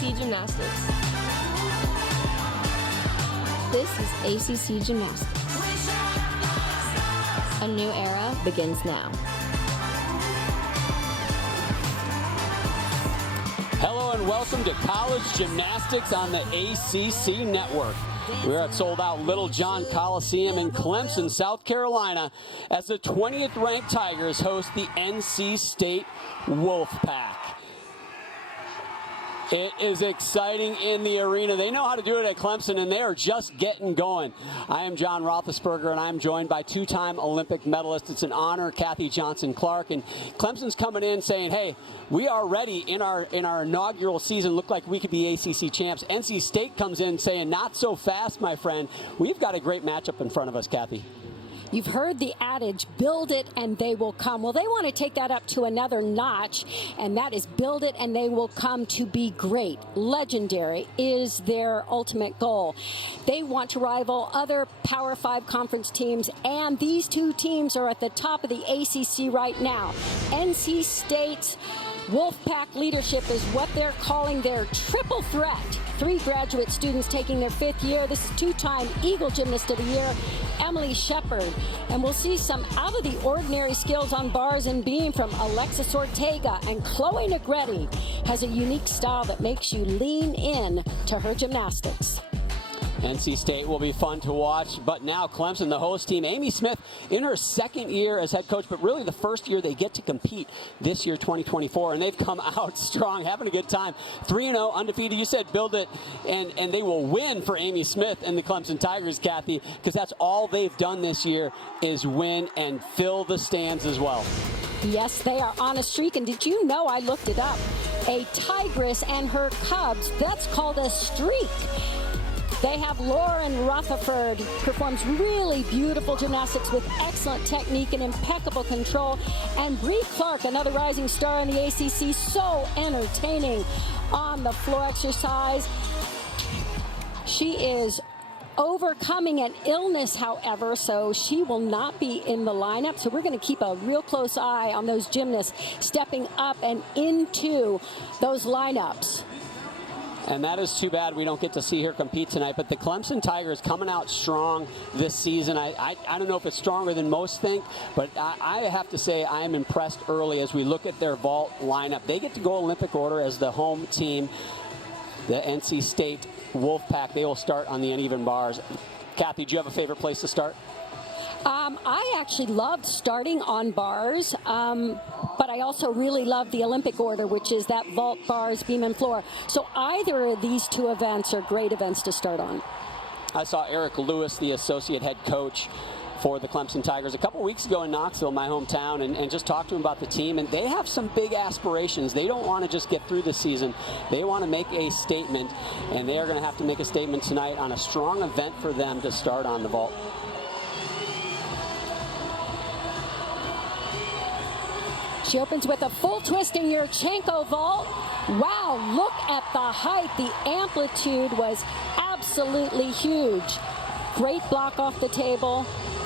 ACC Gymnastics. This is ACC Gymnastics. A new era begins now. Hello and welcome to College Gymnastics on the ACC Network. We're at sold-out Little John Coliseum in Clemson, South Carolina, as the 20th ranked Tigers host the NC State Wolfpack. It is exciting in the arena. They know how to do it at Clemson, and they are just getting going. I am John Roethlisberger, and I'm joined by two-time Olympic medalist. It's an honor, Kathy Johnson-Clark. And Clemson's coming in saying, hey, we are ready in our inaugural season. Looked like we could be ACC champs. NC State comes in saying, not so fast, my friend. We've got a great matchup in front of us, Kathy. You've heard the adage, build it and they will come. Well, they want to take that up to another notch, and that is build it and they will come to be great. Legendary is their ultimate goal. They want to rival other Power 5 conference teams, and these two teams are at the top of the ACC right now. NC State's Wolfpack leadership is what they're calling their triple threat. 3 graduate students taking their 5th year. This is two-time Eagle Gymnast of the Year, Emily Shepard. And we'll see some out-of-the-ordinary skills on bars and beam from Alexis Ortega. And Chloe Negretti has a unique style that makes you lean in to her gymnastics. NC State will be fun to watch, but now Clemson, the host team, Amy Smith in her 2nd year as head coach, but really the first year they get to compete this year, 2024, and they've come out strong, having a good time. 3-0, undefeated. You said build it, and they will win for Amy Smith and the Clemson Tigers, Kathy, because that's all they've done this year is win and fill the stands as well. Yes, they are on a streak, and did you know, I looked it up, a tigress and her cubs, that's called a streak. They have Lauren Rutherford, performs really beautiful gymnastics with excellent technique and impeccable control. And Bree Clark, another rising star in the ACC, so entertaining on the floor exercise. She is overcoming an illness, however, so she will not be in the lineup. So we're going to keep a real close eye on those gymnasts stepping up and into those lineups. And that is too bad we don't get to see her compete tonight. But the Clemson Tigers coming out strong this season. I don't know if it's stronger than most think, but I have to say I am impressed early as we look at their vault lineup. They get to go Olympic order as the home team. The NC State Wolfpack, they will start on the uneven bars. Kathy, do you have a favorite place to start? I actually loved starting on bars, but I also really love the Olympic order, which is that vault, bars, beam, and floor. So either of these two events are great events to start on. I saw Eric Lewis, the associate head coach for the Clemson Tigers, a couple weeks ago in Knoxville, my hometown, and just talked to him about the team. And they have some big aspirations. They don't want to just get through the season. They want to make a statement, and they are going to have to make a statement tonight on a strong event for them to start on the vault. She opens with a full twisting Yurchenko vault. Wow, look at the height. The amplitude was absolutely huge. Great block off the table.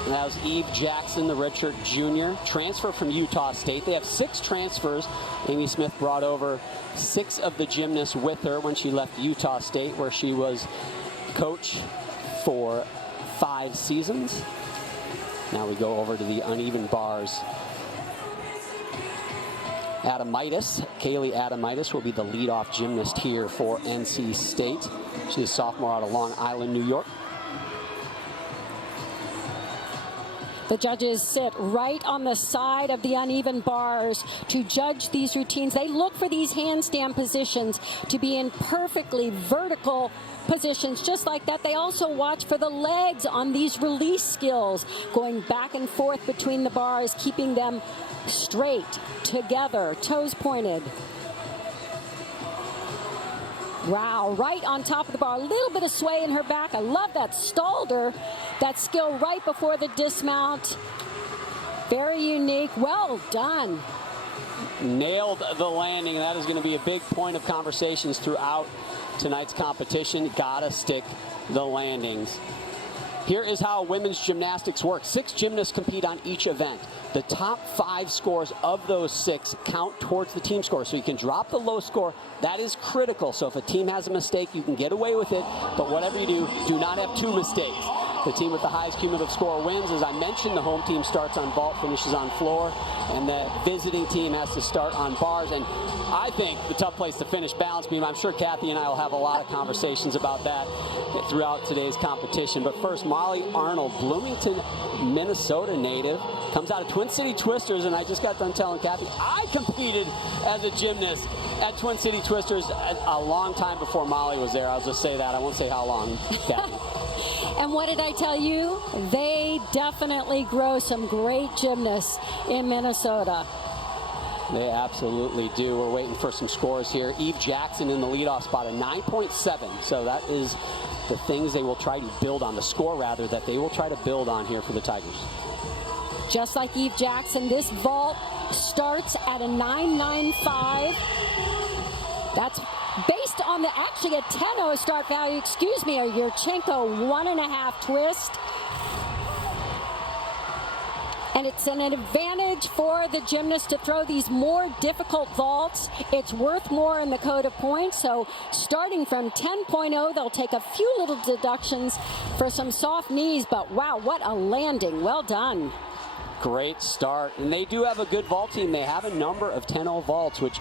That was Eve Jackson, the redshirt junior, transfer from Utah State. They have 6 transfers. Amy Smith brought over 6 of the gymnasts with her when she left Utah State, where she was coach for 5 seasons. Now we go over to the uneven bars. Kaylee Adamitis will be the leadoff gymnast here for NC State. She's a sophomore out of Long Island, New York. The judges sit right on the side of the uneven bars to judge these routines. They look for these handstand positions to be in perfectly vertical positions, just like that. They also watch for the legs on these release skills, going back and forth between the bars, keeping them straight, together, toes pointed. Wow, right on top of the bar. A little bit of sway in her back. I love that. Stalled her. That skill right before the dismount. Very unique. Well done. Nailed the landing. That is going to be a big point of conversations throughout tonight's competition. Gotta stick the landings. Here is how women's gymnastics works. 6 gymnasts compete on each event. The top 5 scores of those 6 count towards the team score. So you can drop the low score. That is critical. So if a team has a mistake, you can get away with it. But whatever you do not have 2 mistakes. The team with the highest cumulative score wins. As I mentioned, the home team starts on vault, finishes on floor, and the visiting team has to start on bars. And I think the tough place to finish balance beam. I'm sure Kathy and I will have a lot of conversations about that throughout today's competition. But first, Molly Arnold, Bloomington, Minnesota native, comes out of Twin City Twisters, and I just got done telling Kathy I competed as a gymnast at Twin City Twisters a long time before Molly was there. I'll just say that. I won't say how long, Kathy. And what did I tell you? They definitely grow some great gymnasts in Minnesota. They absolutely do. We're waiting for some scores here. Eve Jackson in the leadoff spot, a 9.7. So that is the things they will try to build on, the score rather, that they will try to build on here for the Tigers. Just like Eve Jackson, this vault starts at a 9.95. That's based on the actually a 10.0 start value, excuse me, a Yurchenko 1.5 twist. And it's an advantage for the gymnast to throw these more difficult vaults. It's worth more in the code of points. So starting from 10.0, they'll take a few little deductions for some soft knees. But wow, what a landing. Well done. Great start. And they do have a good vault team. They have a number of 10.0 vaults, which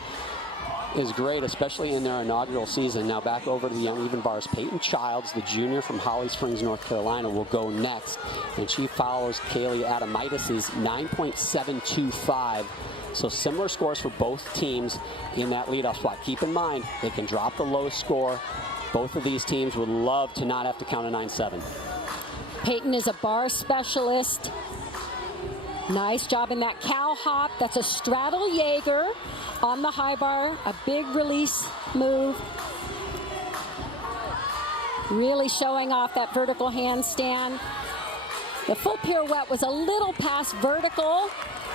is great, especially in their inaugural season. Now back over to the young even bars. Peyton Childs, the junior from Holly Springs, North Carolina, will go next. And she follows Kaylee Adamitis' 9.725. So similar scores for both teams in that leadoff spot. Keep in mind, they can drop the low score. Both of these teams would love to not have to count a 9.7. Peyton is a bar specialist. Nice job in that cow hop. That's a straddle Jaeger on the high bar. A big release move. Really showing off that vertical handstand. The full pirouette was a little past vertical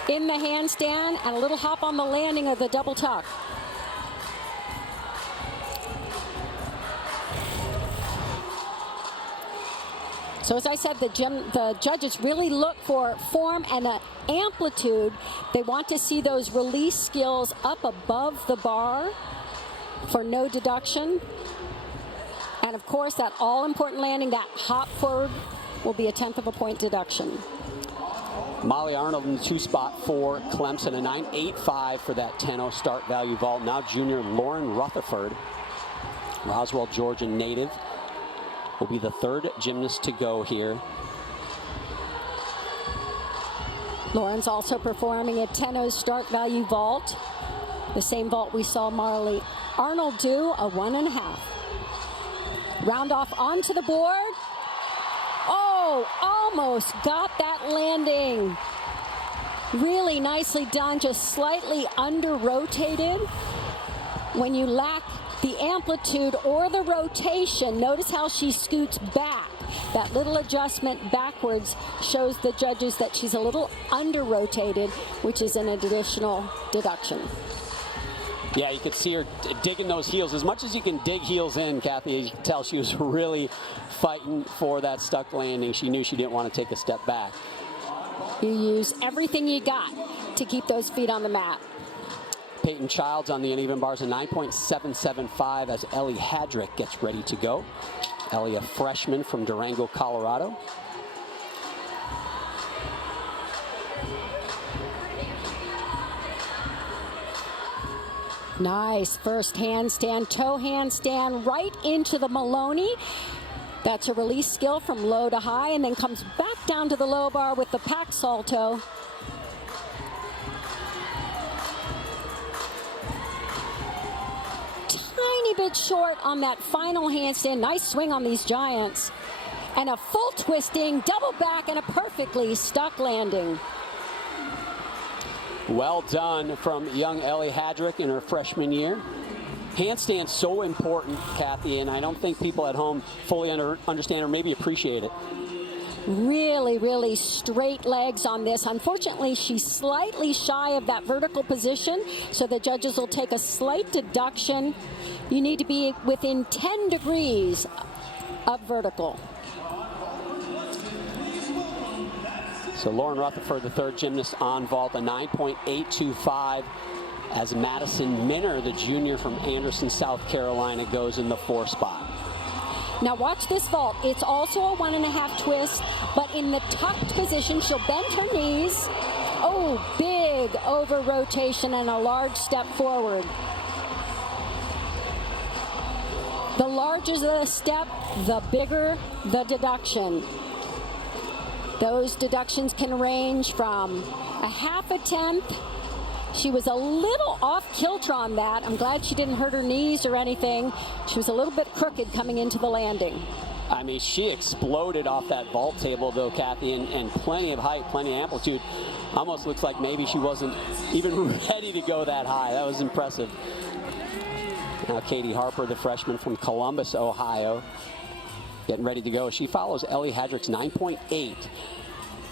in the handstand and a little hop on the landing of the double tuck. So as I said, the judges really look for form and amplitude. They want to see those release skills up above the bar for no deduction. And of course, that all-important landing, that hop forward, will be a 1/10 of a point deduction. Molly Arnold in the 2 spot for Clemson, a 9.85 for that 10.0 start value vault. Now junior Lauren Rutherford, Roswell, Georgia native, will be the 3rd gymnast to go here. Lauren's also performing a 10.0 start value vault. The same vault we saw Molly Arnold do, a 1.5. Round off onto the board. Oh, almost got that landing. Really nicely done, just slightly under-rotated. When you lack the amplitude or the rotation, notice how she scoots back. That little adjustment backwards shows the judges that she's a little under-rotated, which is an additional deduction. Yeah, you could see her digging those heels. As much as you can dig heels in, Kathy, you can tell she was really fighting for that stuck landing. She knew she didn't want to take a step back. You use everything you got to keep those feet on the mat. Peyton Childs on the uneven bars, a 9.775 as Ellie Hadrick gets ready to go. Ellie, a freshman from Durango, Colorado. Nice first handstand, toe handstand right into the Maloney. That's a release skill from low to high, and then comes back down to the low bar with the pack salto. Tiny bit short on that final handstand. Nice swing on these giants. And a full twisting, double back, and a perfectly stuck landing. Well done from young Ellie Hadrick in her freshman year. Handstand so important, Kathy, and I don't think people at home fully understand or maybe appreciate it. Really, really straight legs on this. Unfortunately, she's slightly shy of that vertical position, so the judges will take a slight deduction. You need to be within 10 degrees of vertical. So Lauren Rutherford, the third gymnast on vault, a 9.825, as Madison Minner, the junior from Anderson, South Carolina, goes in the 4th spot. Now watch this vault. It's also a 1.5 twist, but in the tucked position, she'll bend her knees. Oh, big over rotation and a large step forward. The larger the step, the bigger the deduction. Those deductions can range from a 1/2 tenth. She was a little off kilter on that. I'm glad she didn't hurt her knees or anything. She was a little bit crooked coming into the landing. I mean, she exploded off that vault table, though, Kathy, and plenty of height, plenty of amplitude. Almost looks like maybe she wasn't even ready to go that high. That was impressive. Now Katie Harper, the freshman from Columbus, Ohio, getting ready to go. She follows Ellie Hadrick's 9.8.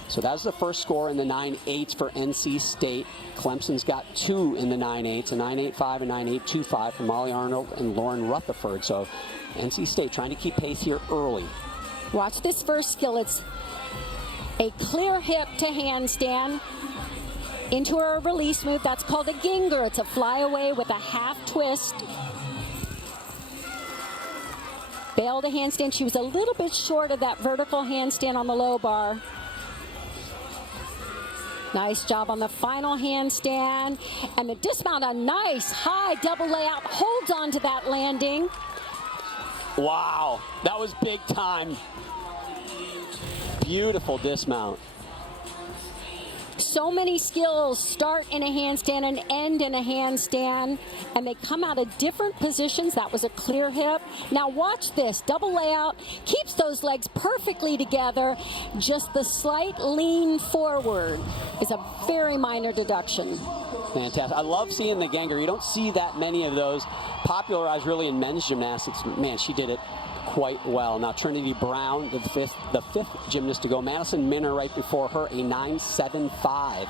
So that's the first score in the 9.8s for NC State. Clemson's got 2 in the 9.8s, a 9.85 and 9.825 for Molly Arnold and Lauren Rutherford. So NC State trying to keep pace here early. Watch this first skill. It's a clear hip to handstand into a release move. That's called a ginger. It's a flyaway with a 1/2 twist. Bail to handstand. She was a little bit short of that vertical handstand on the low bar. Nice job on the final handstand. And the dismount, a nice high double layout. Holds on to that landing. Wow, that was big time. Beautiful dismount. So many skills start in a handstand and end in a handstand, and they come out of different positions. That was a clear hip. Now watch this, double layout, keeps those legs perfectly together. Just the slight lean forward is a very minor deduction. Fantastic. I love seeing the ganger. You don't see that many of those popularized really in men's gymnastics. Man, she did it quite well. Now Trinity Brown, the fifth gymnast to go. Madison Minner right before her, a 9.75.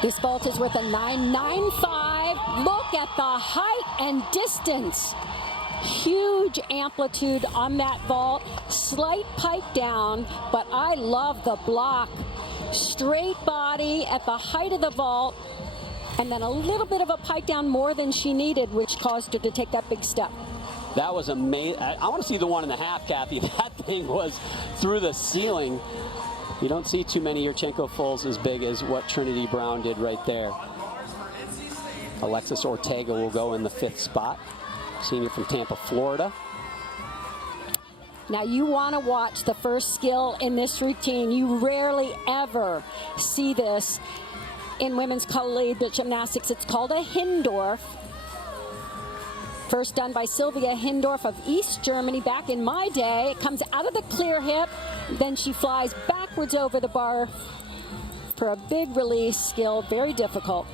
This vault is worth a 9.95. Look at the height and distance. Huge amplitude on that vault. Slight pike down, but I love the block. Straight body at the height of the vault, and then a little bit of a pike down more than she needed, which caused her to take that big step. That was amazing. I want to see the 1.5, Kathy. That thing was through the ceiling. You don't see too many Yurchenko fulls as big as what Trinity Brown did right there. Alexis Ortega will go in the 5th spot. Senior from Tampa, Florida. Now you want to watch the first skill in this routine. You rarely ever see this in women's collegiate gymnastics. It's called a Hindorf. First done by Sylvia Hindorf of East Germany back in my day. It comes out of the clear hip, then she flies backwards over the bar for a big release skill, very difficult.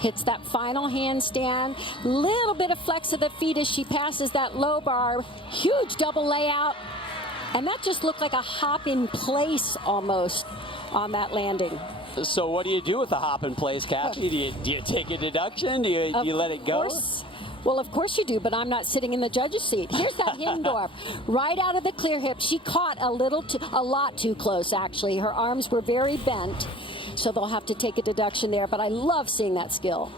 Hits that final handstand, little bit of flex of the feet as she passes that low bar, huge double layout, and that just looked like a hop in place almost on that landing. So what do you do with the hop in place, Kathy? Do you take a deduction? Do you let it go? Well, of course you do, but I'm not sitting in the judge's seat. Here's that Hindorf, right out of the clear hip. She caught a lot too close, actually. Her arms were very bent, so they'll have to take a deduction there, but I love seeing that skill.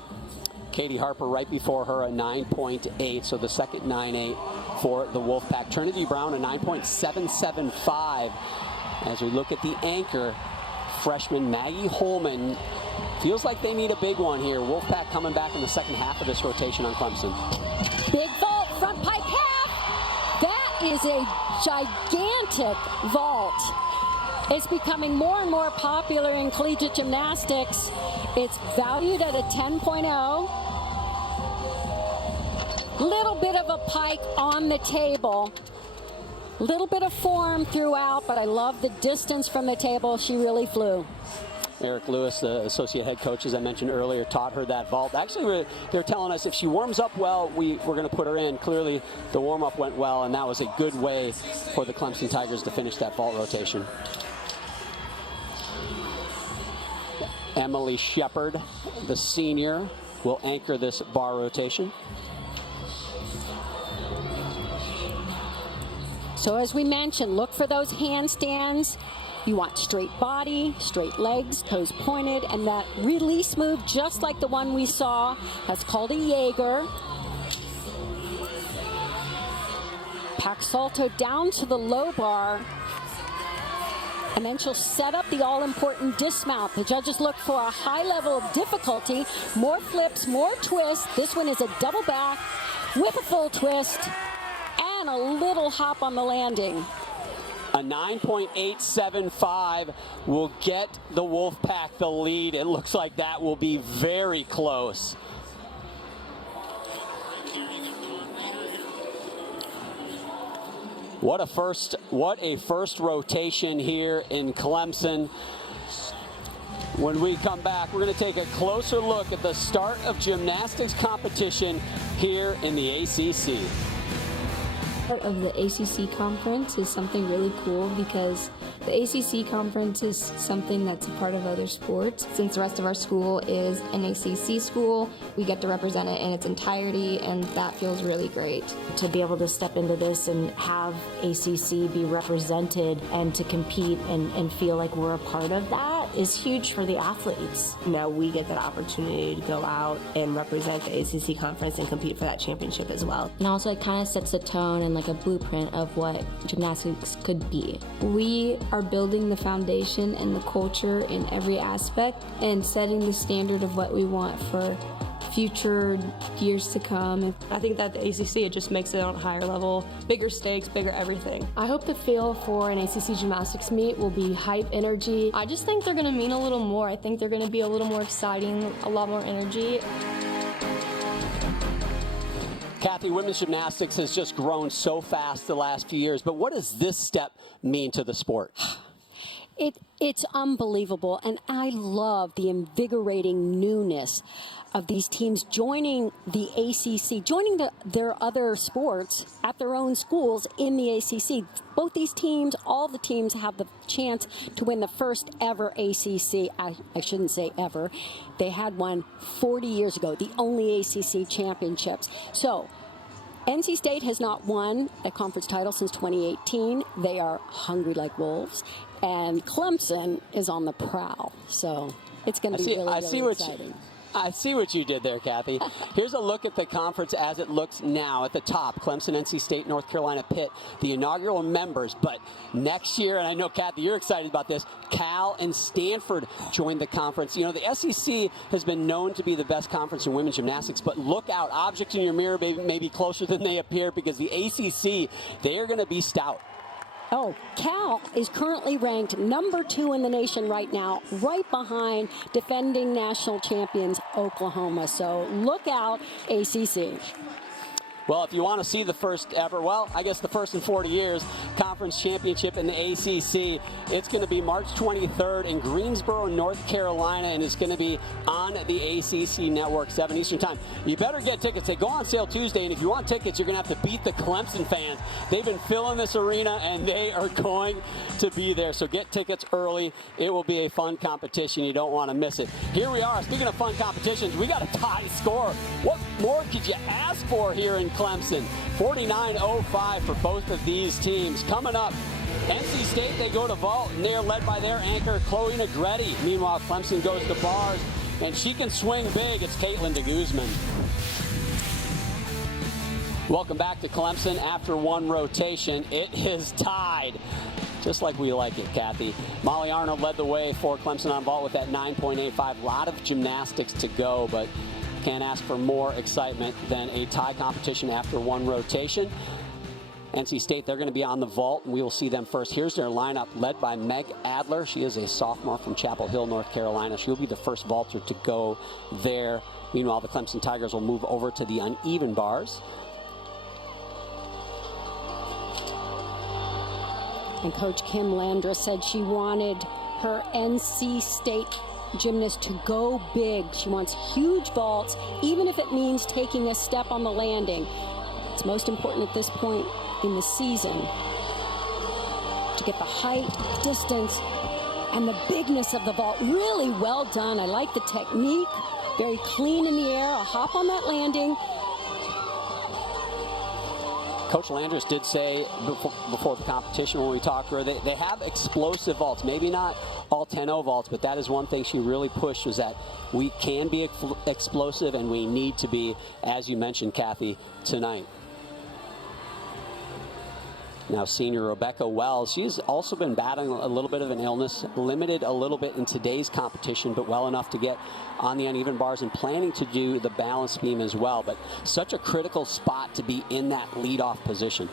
Katie Harper right before her, a 9.8, so the second 9.8 for the Wolfpack. Trinity Brown, a 9.775. As we look at the anchor, freshman Maggie Holman. Feels like they need a big one here. Wolfpack coming back in the second half of this rotation on Clemson. Big vault, front pike half. That is a gigantic vault. It's becoming more and more popular in collegiate gymnastics. It's valued at a 10.0. Little bit of a pike on the table. Little bit of form throughout, but I love the distance from the table. She really flew. Eric Lewis, the associate head coach, as I mentioned earlier, taught her that vault. Actually, they're telling us if she warms up well, we're going to put her in. Clearly, the warm-up went well, and that was a good way for the Clemson Tigers to finish that vault rotation. Emily Shepard, the senior, will anchor this bar rotation. So as we mentioned, look for those handstands. You want straight body, straight legs, toes pointed, and that release move, just like the one we saw. That's called a Jaeger. Pack salto down to the low bar. And then she'll set up the all-important dismount. The judges look for a high level of difficulty. More flips, more twists. This one is a double back with a full twist and a little hop on the landing. A 9.875 will get the Wolfpack the lead. It looks like that will be very close. What a first rotation here in Clemson. When we come back, we're going to take a closer look at the start of gymnastics competition here in the ACC. Part of the ACC conference is something really cool because the ACC conference is something that's a part of other sports. Since the rest of our school is an ACC school, we get to represent it in its entirety, and that feels really great. To be able to step into this and have ACC be represented and to compete and feel like we're a part of that is huge for the athletes. Now we get that opportunity to go out and represent the ACC conference and compete for that championship as well. And also it kind of sets a tone and like a blueprint of what gymnastics could be. We are building the foundation and the culture in every aspect and setting the standard of what we want for future years to come. I think that the ACC, it just makes it on a higher level, bigger stakes, bigger everything. I hope the feel for an ACC gymnastics meet will be hype, energy. I just think they're going to mean a little more. I think they're going to be a little more exciting, a lot more energy. Kathy, women's gymnastics has just grown so fast the last few years, but what does this step mean to the sport? It's unbelievable, and I love the invigorating newness of these teams joining the ACC, joining their other sports at their own schools in the ACC. Both these teams, all the teams have the chance to win the first ever ACC. I shouldn't say ever. They had one 40 years ago, the only ACC championships. So NC State has not won a conference title since 2018. They are hungry like wolves. And Clemson is on the prowl. So it's going to be really exciting. I see what you did there, Kathy. Here's a look at the conference as it looks now. At the top, Clemson, NC State, North Carolina, Pitt, the inaugural members. But next year, and I know, Kathy, you're excited about this, Cal and Stanford join the conference. You know, the SEC has been known to be the best conference in women's gymnastics, but look out. Objects in your mirror may be closer than they appear because the ACC, they are going to be stout. Oh, Cal is currently ranked number 2 in the nation right now, right behind defending national champions Oklahoma. So look out, ACC. Well, if you want to see the first ever, well, I guess the first in 40 years, conference championship in the ACC, it's going to be March 23rd in Greensboro, North Carolina, and it's going to be on the ACC Network, 7 Eastern Time. You better get tickets. They go on sale Tuesday, and if you want tickets, you're going to have to beat the Clemson fans. They've been filling this arena, and they are going to be there. So get tickets early. It will be a fun competition. You don't want to miss it. Here we are. Speaking of fun competitions, we got a tie score. What more could you ask for here in Clemson? 49-05 for both of these teams. Coming up, NC State, they go to vault, and they're led by their anchor, Chloe Negretti. Meanwhile, Clemson goes to bars, and she can swing big. It's Caitlin de Guzman. Welcome back to Clemson. After one rotation, it is tied. Just like we like it, Kathy. Molly Arnold led the way for Clemson on vault with that 9.85. A lot of gymnastics to go, but can't ask for more excitement than a tie competition after one rotation. NC State, they're going to be on the vault, and we will see them first. Here's their lineup, led by Meg Adler. She is a sophomore from Chapel Hill, North Carolina. She'll be the first vaulter to go there. Meanwhile, the Clemson Tigers will move over to the uneven bars. And Coach Kim Landra said she wanted her NC State gymnast to go big. She wants huge vaults, even if it means taking a step on the landing. It's most important at this point in the season to get the height, distance, and the bigness of the vault. Really well done. I like the technique. Very clean in the air. A hop on that landing. Coach Landris did say before the competition when we talked to her, they have explosive vaults. Maybe not all 10-0 vaults, but that is one thing she really pushed, was that we can be explosive and we need to be, as you mentioned, Kathy, tonight. Now senior Rebecca Wells, she's also been battling a little bit of an illness, limited a little bit in today's competition, but well enough to get on the uneven bars and planning to do the balance beam as well. But such a critical spot to be in that leadoff position.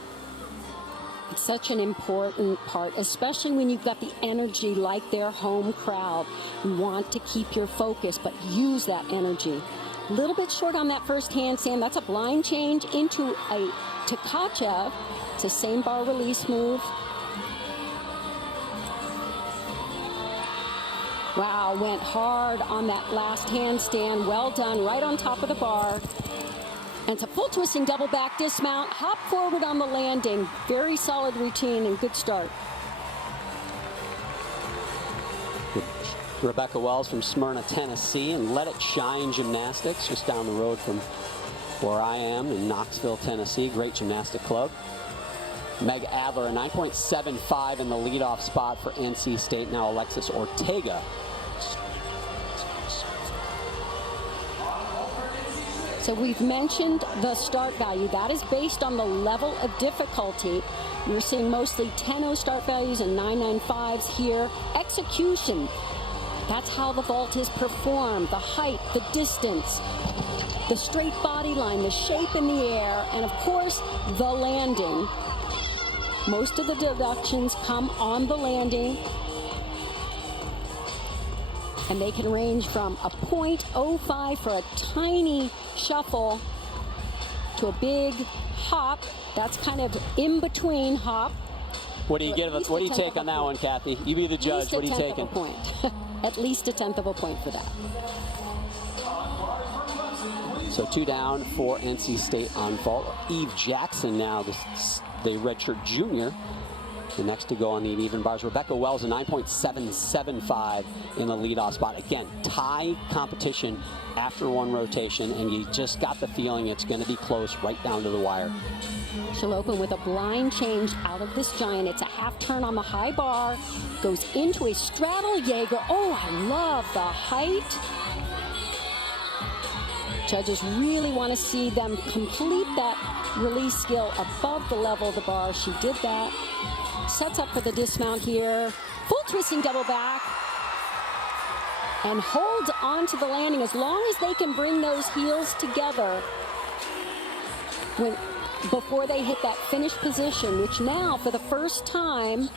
It's such an important part, especially when you've got the energy like their home crowd. You want to keep your focus, but use that energy. A little bit short on that first handstand. That's a blind change into a Tkachev. It's the same bar release move. Wow, went hard on that last handstand. Well done, right on top of the bar. And it's a full twisting double back dismount. Hop forward on the landing. Very solid routine and good start. Rebecca Wells from Smyrna, Tennessee, and Let It Shine Gymnastics, just down the road from where I am in Knoxville, Tennessee. Great gymnastic club. Meg Adler, a 9.75 in the leadoff spot for NC State. Now Alexis Ortega. So we've mentioned the start value. That is based on the level of difficulty. You're seeing mostly 10-0 start values and 9.95s here. Execution, that's how the vault is performed. The height, the distance, the straight body line, the shape in the air, and of course, the landing. Most of the deductions come on the landing, and they can range from a 0.05 for a tiny shuffle to a big hop. That's kind of in between hop. What do you give us? What do you take on that one, Kathy? You be the judge. What are you taking? At least a 1/10 of a point for that. So 2 down for NC State on vault. Eve Jackson now, the redshirt junior, the next to go on the even bars. Rebecca Wells, a 9.775 in the leadoff spot. Again, tie competition after one rotation, and you just got the feeling it's going to be close right down to the wire. She'll open with a blind change out of this giant. It's a half turn on the high bar, goes into a straddle Jaeger. Oh, I love the height. Judges really want to see them complete that release skill above the level of the bar. She did that. Sets up for the dismount here. Full twisting double back. And holds on to the landing as long as they can bring those heels together before they hit that finish position, which now, for the first time,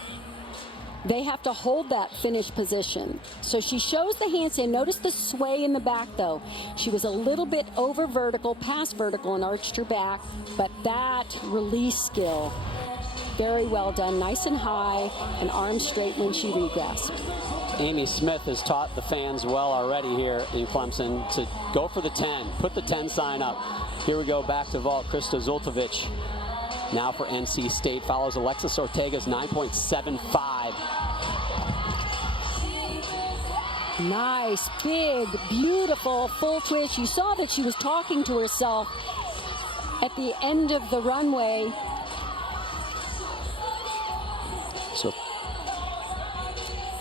they have to hold that finish position. So she shows the handstand. Notice the sway in the back, though. She was a little bit over vertical, past vertical, and arched her back. But that release skill, very well done. Nice and high, and arms straight when she regressed. Amy Smith has taught the fans well already here in Clemson to go for the 10. Put the 10 sign up. Here we go, back to vault. Krista Zultovic now for NC State. Follows Alexis Ortega's 9.75. Nice, big, beautiful full twist. You saw that she was talking to herself at the end of the runway. So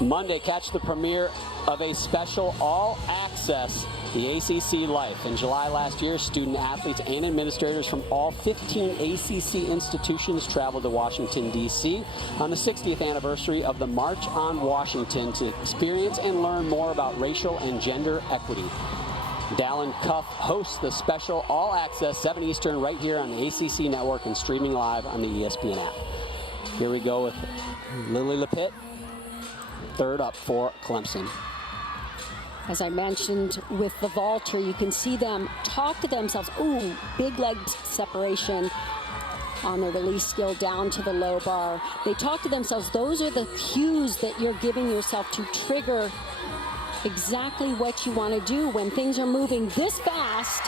Monday, catch the premiere of a special all-access The ACC Life. In July last year, student athletes and administrators from all 15 ACC institutions traveled to Washington, D.C. on the 60th anniversary of the March on Washington to experience and learn more about racial and gender equity. Dallin Cuff hosts the special all-access 7 Eastern right here on the ACC Network and streaming live on the ESPN app. Here we go with Lily Lepitt, third up for Clemson. As I mentioned with the vaulter, you can see them talk to themselves. Ooh, big leg separation on the release skill down to the low bar. They talk to themselves. Those are the cues that you're giving yourself to trigger exactly what you want to do when things are moving this fast.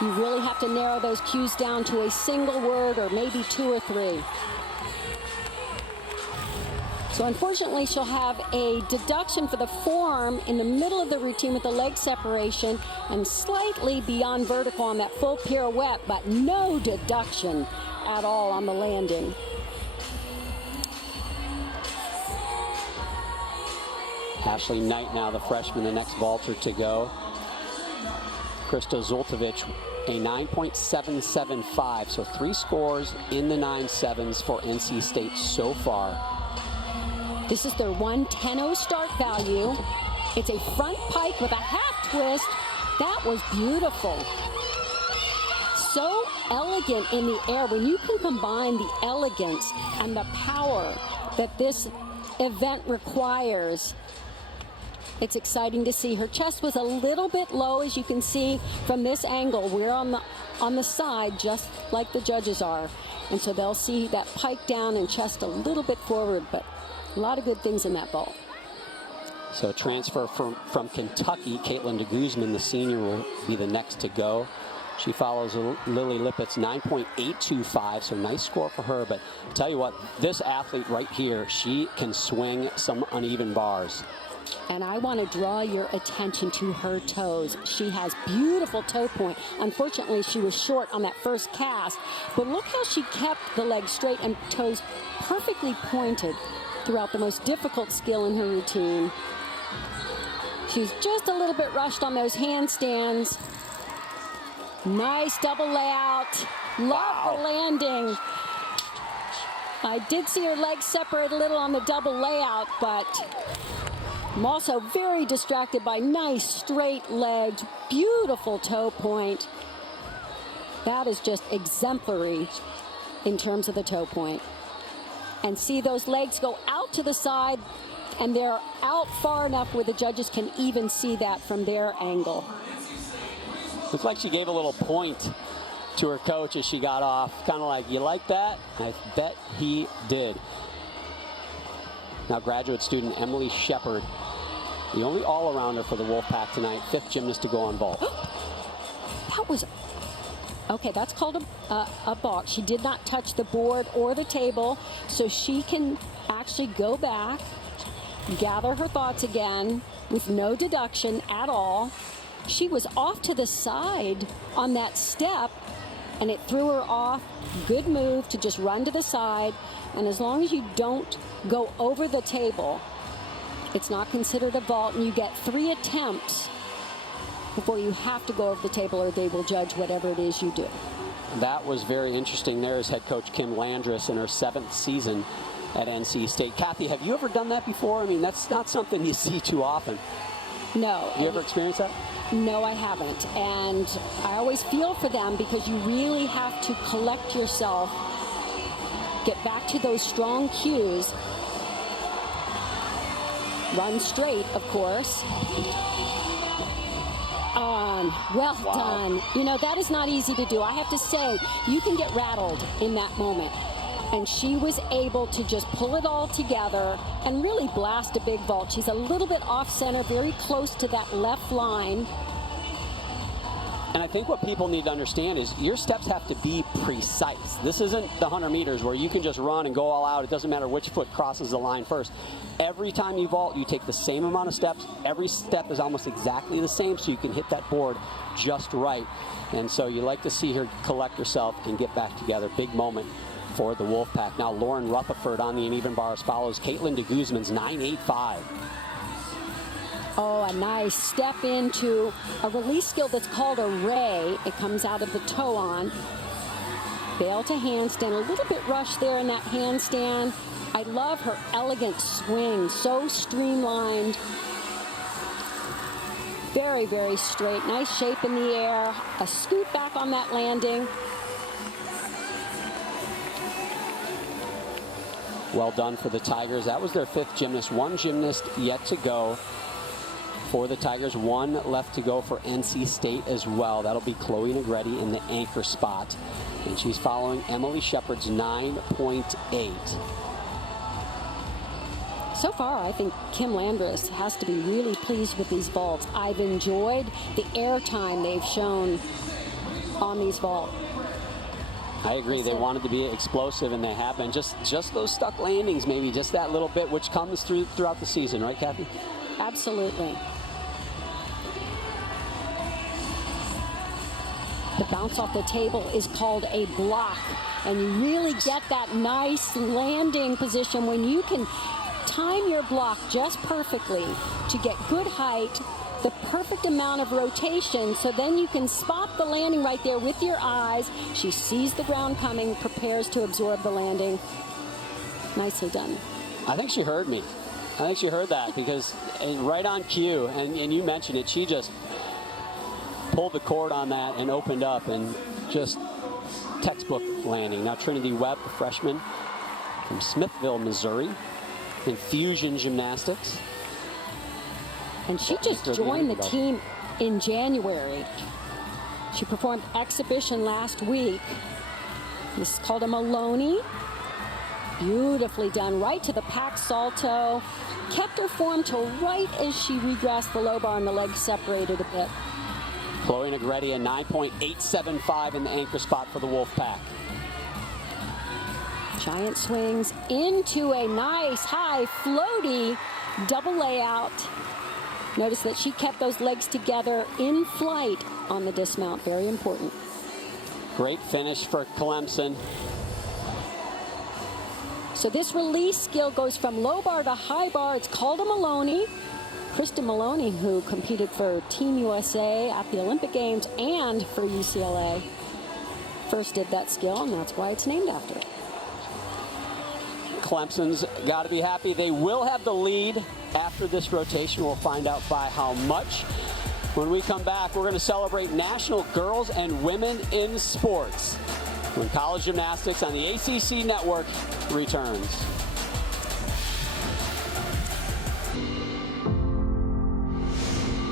You really have to narrow those cues down to a single word or maybe 2 or 3. So unfortunately, she'll have a deduction for the forearm in the middle of the routine with the leg separation and slightly beyond vertical on that full pirouette, but no deduction at all on the landing. Ashley Knight now the freshman, the next vaulter to go. Krista Zultovic, a 9.775, so 3 scores in the 9.7s for NC State so far. This is their 110.0 start value. It's a front pike with a half twist. That was beautiful. So elegant in the air. When you can combine the elegance and the power that this event requires, it's exciting to see. Her chest was a little bit low, as you can see from this angle. We're on the side, just like the judges are. And so they'll see that pike down and chest a little bit forward, but a lot of good things in that vault. So transfer from Kentucky, Caitlin de Guzman, the senior, will be the next to go. She follows Lily Lippett's 9.825, so nice score for her. But I'll tell you what, this athlete right here, she can swing some uneven bars. And I want to draw your attention to her toes. She has beautiful toe point. Unfortunately, she was short on that first cast, but look how she kept the legs straight and toes perfectly pointed throughout the most difficult skill in her routine. She was just a little bit rushed on those handstands. Nice double layout. Love the landing. I did see her legs separate a little on the double layout, but I'm also very distracted by nice straight legs, beautiful toe point. That is just exemplary in terms of the toe point. And see those legs go out to the side, and they're out far enough where the judges can even see that from their angle. Looks like she gave a little point to her coach as she got off. Kind of like, you like that? I bet he did. Now graduate student Emily Shepard, the only all-arounder for the Wolfpack tonight, 5th gymnast to go on vault. That was, okay, that's called a balk. She did not touch the board or the table, so she can actually go back, gather her thoughts again with no deduction at all. She was off to the side on that step, and it threw her off. Good move to just run to the side, and as long as you don't go over the table, it's not considered a vault, and you get 3 attempts before you have to go over the table, or they will judge whatever it is you do. That was very interesting. There is head coach Kim Landris in her 7th season at NC State. Kathy, have you ever done that before? I mean, that's not something you see too often. No. You ever experienced that? No, I haven't. And I always feel for them, because you really have to collect yourself, get back to those strong cues, run straight, of course. Well done. You know, that is not easy to do. I have to say, you can get rattled in that moment. And she was able to just pull it all together and really blast a big vault. She's a little bit off center, very close to that left line. And I think what people need to understand is your steps have to be precise. This isn't the 100 meters where you can just run and go all out. It doesn't matter which foot crosses the line first. Every time you vault, you take the same amount of steps. Every step is almost exactly the same, so you can hit that board just right. And so you like to see her collect herself and get back together. Big moment for the Wolfpack. Now Lauren Rutherford on the uneven bars follows Caitlin de Guzman's 9.85. Oh, a nice step into a release skill that's called a ray. It comes out of the toe on. Bail to handstand. A little bit rushed there in that handstand. I love her elegant swing. So streamlined. Very, very straight. Nice shape in the air. A scoot back on that landing. Well done for the Tigers. That was their 5th gymnast. 1 gymnast yet to go for the Tigers. 1 left to go for NC State as well. That'll be Chloe Negretti in the anchor spot. And she's following Emily Shepard's 9.8. So far, I think Kim Landris has to be really pleased with these vaults. I've enjoyed the air time they've shown on these vaults. I agree. They wanted to be explosive, and they have been. Just those stuck landings, maybe just that little bit, which comes throughout the season, right, Kathy? Absolutely. The bounce off the table is called a block, and you really get that nice landing position when you can time your block just perfectly to get good height, the perfect amount of rotation, so then you can spot the landing right there with your eyes. She sees the ground coming, prepares to absorb the landing. Nicely done. I think she heard me. I think she heard that because right on cue, and you mentioned it, she just pulled the cord on that and opened up, and just textbook landing. Now Trinity Webb, a freshman from Smithville, Missouri, in fusion gymnastics. And she just joined the team in January. She performed exhibition last week. This is called a Maloney. Beautifully done, right to the pack salto. Kept her form till right as she regressed the low bar and the legs separated a bit. Chloe Negretti, a 9.875 in the anchor spot for the Wolfpack. Giant swings into a nice high floaty double layout. Notice that she kept those legs together in flight on the dismount. Very important. Great finish for Clemson. So this release skill goes from low bar to high bar. It's called a Maloney. Kristen Maloney, who competed for Team USA at the Olympic Games and for UCLA, first did that skill, and that's why it's named after it. Clemson's got to be happy. They will have the lead after this rotation. We'll find out by how much. When we come back, we're going to celebrate National Girls and Women in Sports when college gymnastics on the ACC Network returns.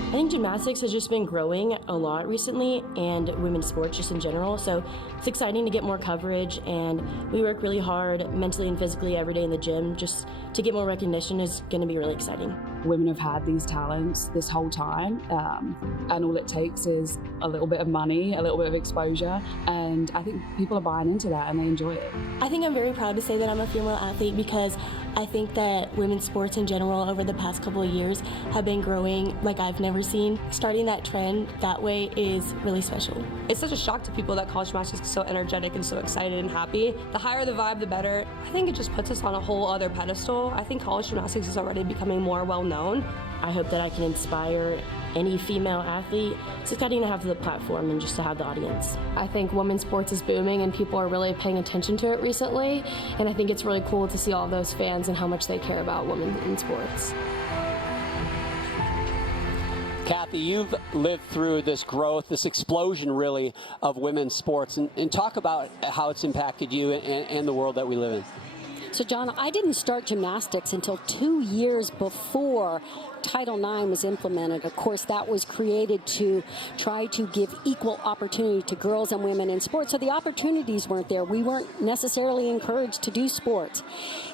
I think gymnastics has just been growing a lot recently, and women's sports just in general. So it's exciting to get more coverage, and we work really hard mentally and physically every day in the gym. Just to get more recognition is going to be really exciting. Women have had these talents this whole time, and all it takes is a little bit of money, a little bit of exposure, and I think people are buying into that and they enjoy it. I think I'm very proud to say that I'm a female athlete because I think that women's sports in general over the past couple of years have been growing like I've never seen. Starting that trend that way is really special. It's such a shock to people that college gymnastics is so energetic and so excited and happy. The higher the vibe, the better. I think it just puts us on a whole other pedestal. I think college gymnastics is already becoming more well known. I hope that I can inspire any female athlete. It's exciting to have the platform and just to have the audience. I think women's sports is booming and people are really paying attention to it recently, and I think it's really cool to see all those fans and how much they care about women in sports. Kathy, you've lived through this growth, this explosion really of women's sports, and talk about how it's impacted you and the world that we live in. So, John, I didn't start gymnastics until 2 years before Title IX was implemented. Of course, that was created to try to give equal opportunity to girls and women in sports. So the opportunities weren't there. We weren't necessarily encouraged to do sports.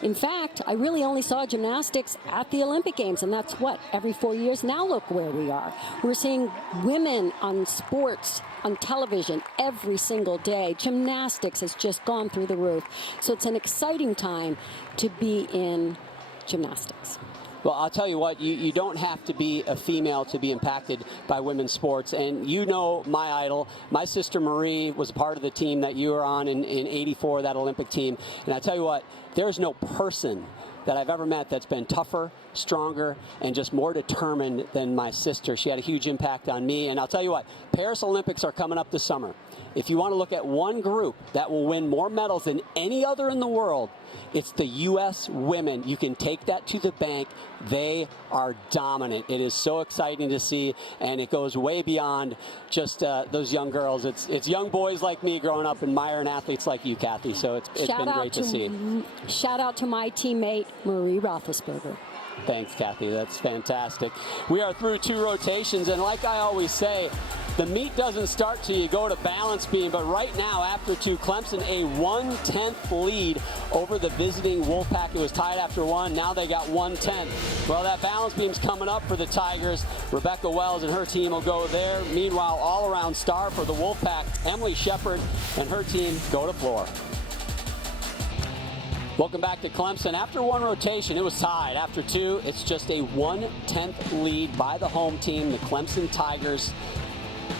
In fact, I really only saw gymnastics at the Olympic Games, and that's what, every 4 years. Now look where we are. We're seeing women on sports on television every single day. Gymnastics has just gone through the roof. So it's an exciting time to be in gymnastics. Well, I'll tell you what, you don't have to be a female to be impacted by women's sports. And you know my idol. My sister Marie was a part of the team that you were on in '84, that Olympic team. And I tell you what, there's no person that I've ever met that's been tougher, stronger, and just more determined than my sister. She had a huge impact on me. And I'll tell you what, Paris Olympics are coming up this summer. If you want to look at one group that will win more medals than any other in the world, it's the U.S. women. You can take that to the bank. They are dominant. It is so exciting to see, and it goes way beyond just those young girls. It's young boys like me growing up admiring athletes like you, Kathy, so it's been great to see. Shout out to my teammate, Marie Roethlisberger. Thanks, Kathy. That's fantastic. We are through 2 rotations, and like I always say, The meet doesn't start till you go to balance beam, but right now, after 2, Clemson a 1/10 lead over the visiting Wolfpack. It was tied after 1. Now they got 1/10. Well, that balance beam's coming up for the Tigers. Rebecca Wells and her team will go there. Meanwhile, all-around star for the Wolfpack, Emily Shepard and her team go to floor. Welcome back to Clemson. After 1 rotation, it was tied. After 2, it's just a 1/10 lead by the home team, the Clemson Tigers.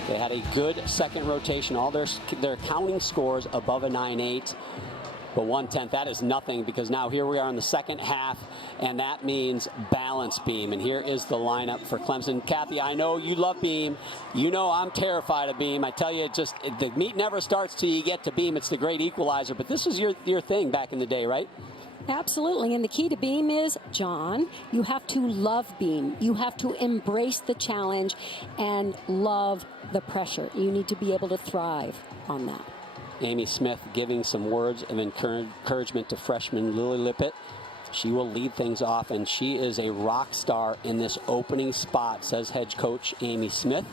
They had a good second rotation. All their counting scores above a 9-8. But 1/10, that is nothing, because now here we are in the second half, and that means balance beam. And here is the lineup for Clemson. Kathy, I know you love beam. You know I'm terrified of beam. I tell you, just the meet never starts till you get to beam. It's the great equalizer. But this is your thing back in the day, right? Absolutely, and the key to beam is, John, you have to love beam. You have to embrace the challenge and love the pressure. You need to be able to thrive on that. Amy Smith giving some words of encouragement to freshman Lily Lippett. She will lead things off, and she is a rock star in this opening spot, says head coach Amy Smith.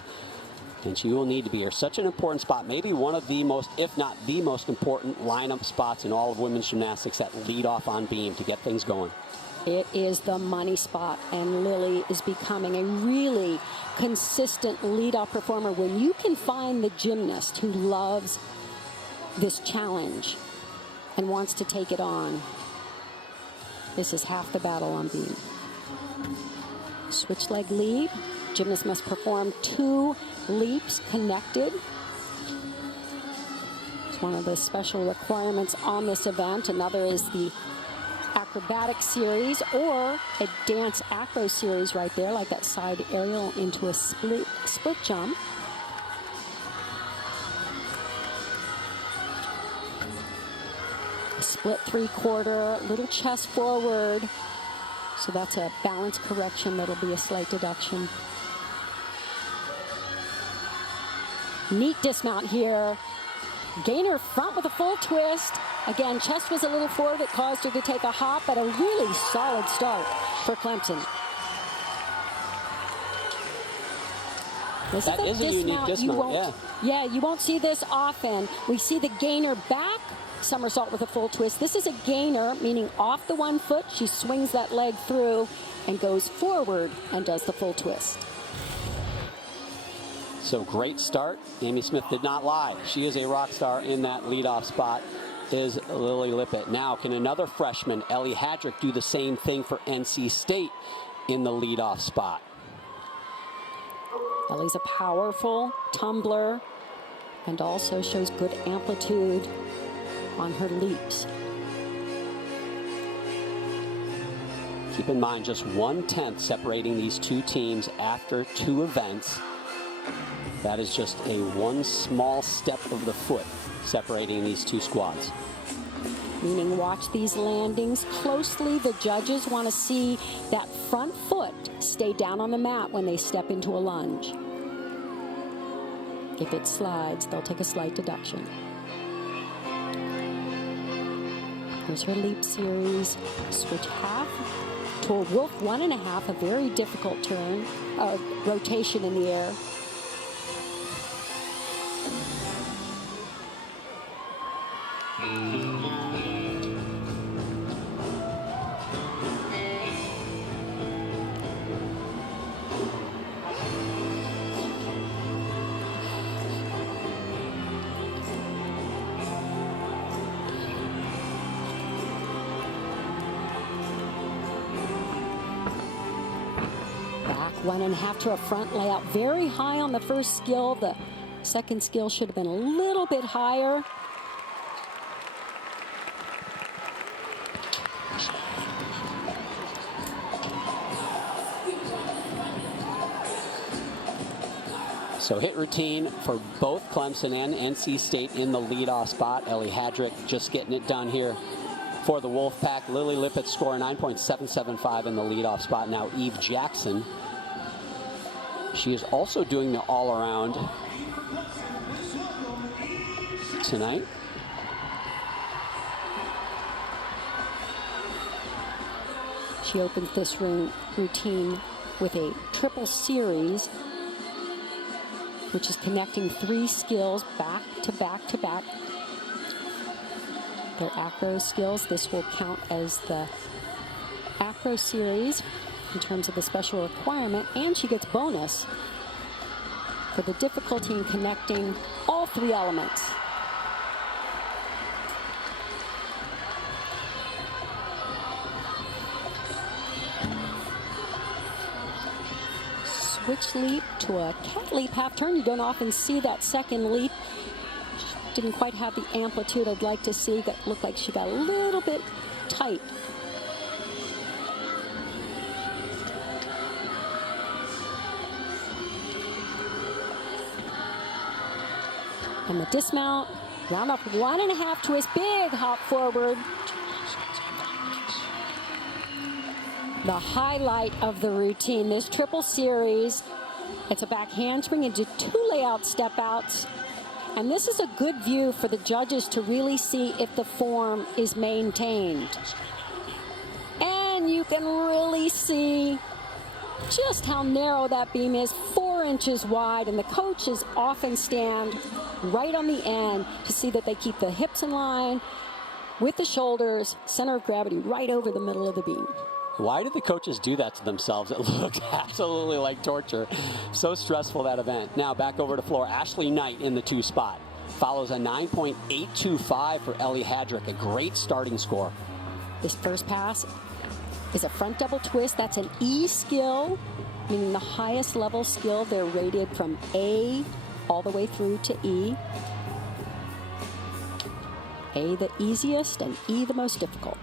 And she will need to be here. Such an important spot, maybe one of the most, if not the most important lineup spots in all of women's gymnastics, that lead off on beam to get things going. It is the money spot, and Lily is becoming a really consistent lead-off performer. When you can find the gymnast who loves this challenge and wants to take it on, this is half the battle on beam. Switch leg leap. Gymnast must perform 2 leaps connected. It's one of the special requirements on this event. Another is the acrobatic series, or a dance acro series right there, like that side aerial into a split jump. Split 3/4, little chest forward. So that's a balance correction. That'll be a slight deduction. Neat dismount here. Gainer front with a full twist. Again, chest was a little forward. It caused her to take a hop, but a really solid start for Clemson. That is a unique dismount, yeah, you won't see this often. We see the gainer back, somersault with a full twist. This is a gainer, meaning off the 1 foot. She swings that leg through and goes forward and does the full twist. So great start. Amy Smith did not lie. She is a rock star in that leadoff spot, is Lily Lippett. Now, can another freshman, Ellie Hadrick, do the same thing for NC State in the leadoff spot? Ellie's a powerful tumbler and also shows good amplitude on her leaps. Keep in mind, just 1/10 separating these two teams after 2 events. That is just a 1 small step of the foot separating these 2 squads. Meaning, watch these landings closely. The judges want to see that front foot stay down on the mat when they step into a lunge. If it slides, they'll take a slight deduction. Here's her leap series. Switch half to a wolf 1.5, a very difficult turn, rotation in the air. Back 1.5 to a front layout, very high on the first skill. The second skill should have been a little bit higher. So hit routine for both Clemson and NC State in the leadoff spot. Ellie Hadrick just getting it done here for the Wolfpack. Lily Lippett scoring 9.775 in the leadoff spot. Now Eve Jackson, she is also doing the all-around tonight. She opens this routine with a triple series. which is connecting 3 skills back to back to back. Their acro skills. This will count as the acro series in terms of the special requirement, and she gets bonus for the difficulty in connecting all 3 elements. Switch leap to a cat leap half turn. You don't often see that second leap. Didn't quite have the amplitude I'd like to see. That looked like she got a little bit tight. And the dismount, round up 1.5 twist, big hop forward. The highlight of the routine, this triple series. It's a back handspring into 2 layout step outs. And this is a good view for the judges to really see if the form is maintained. And you can really see just how narrow that beam is, 4 inches wide, and the coaches often stand right on the end to see that they keep the hips in line with the shoulders, center of gravity right over the middle of the beam. Why did the coaches do that to themselves? It looked absolutely like torture. So stressful, that event. Now back over to floor. Ashley Knight in the 2 spot. Follows a 9.825 for Ellie Hadrick. A great starting score. This first pass is a front double twist. That's an E skill, meaning the highest level skill. They're rated from A all the way through to E. A the easiest and E the most difficult.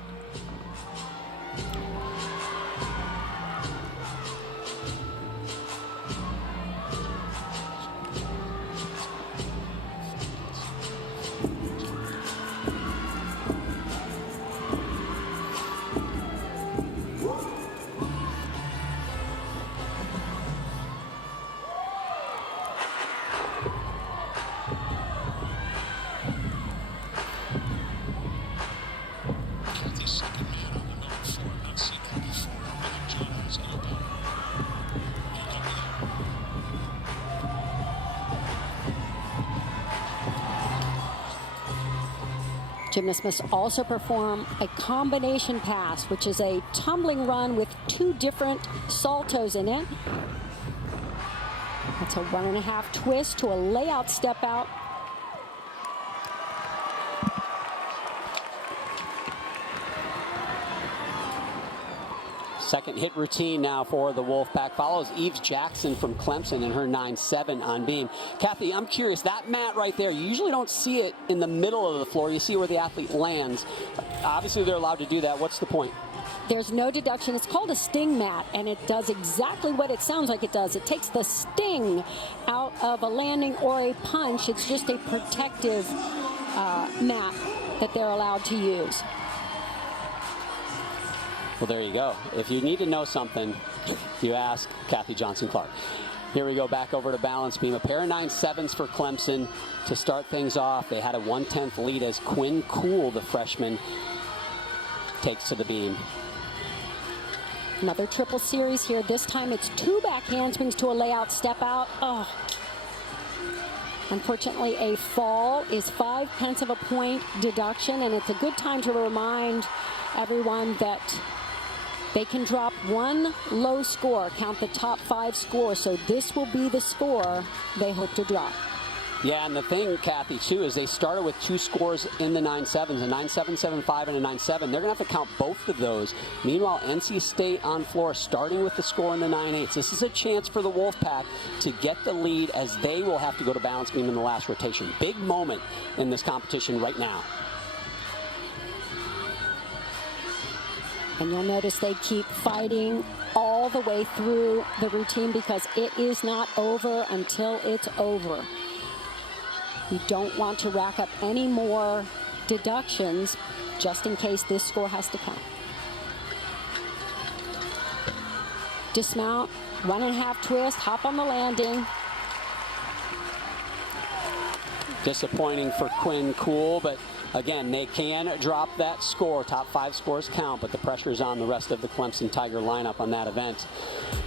Gymnast must also perform a combination pass, which is a tumbling run with 2 different saltos in it. That's a 1.5 twist to a layout step out. Second hit routine now for the Wolfpack. Follows Eve Jackson from Clemson in her 9.7 on beam. Kathy, I'm curious, that mat right there, you usually don't see it in the middle of the floor. You see where the athlete lands. Obviously, they're allowed to do that. What's the point? There's no deduction. It's called a sting mat, and it does exactly what it sounds like it does. It takes the sting out of a landing or a punch. It's just a protective mat that they're allowed to use. Well, there you go. If you need to know something, you ask Kathy Johnson-Clark. Here we go back over to balance beam. A pair of 9.7s for Clemson to start things off. They had a 1/10 lead as Quinn Cool, the freshman, takes to the beam. Another triple series here. This time it's 2 back handsprings to a layout step out. Oh. Unfortunately, a fall is 5/10 of a point deduction, and it's a good time to remind everyone that they can drop 1 low score, count the top 5 scores, so this will be the score they hope to drop. Yeah, and the thing, Kathy, too, is they started with 2 scores in the 9.7s, a 9.775 and a 9.7. They're going to have to count both of those. Meanwhile, NC State on floor starting with the score in the 9.8s. This is a chance for the Wolfpack to get the lead as they will have to go to balance beam in the last rotation. Big moment in this competition right now. And you'll notice they keep fighting all the way through the routine because it is not over until it's over. You don't want to rack up any more deductions just in case this score has to count. Dismount, 1.5 twist, hop on the landing. Disappointing for Quinn Cool, but Again, they can drop that score. Top 5 scores count, but the pressure is on the rest of the Clemson Tiger lineup on that event.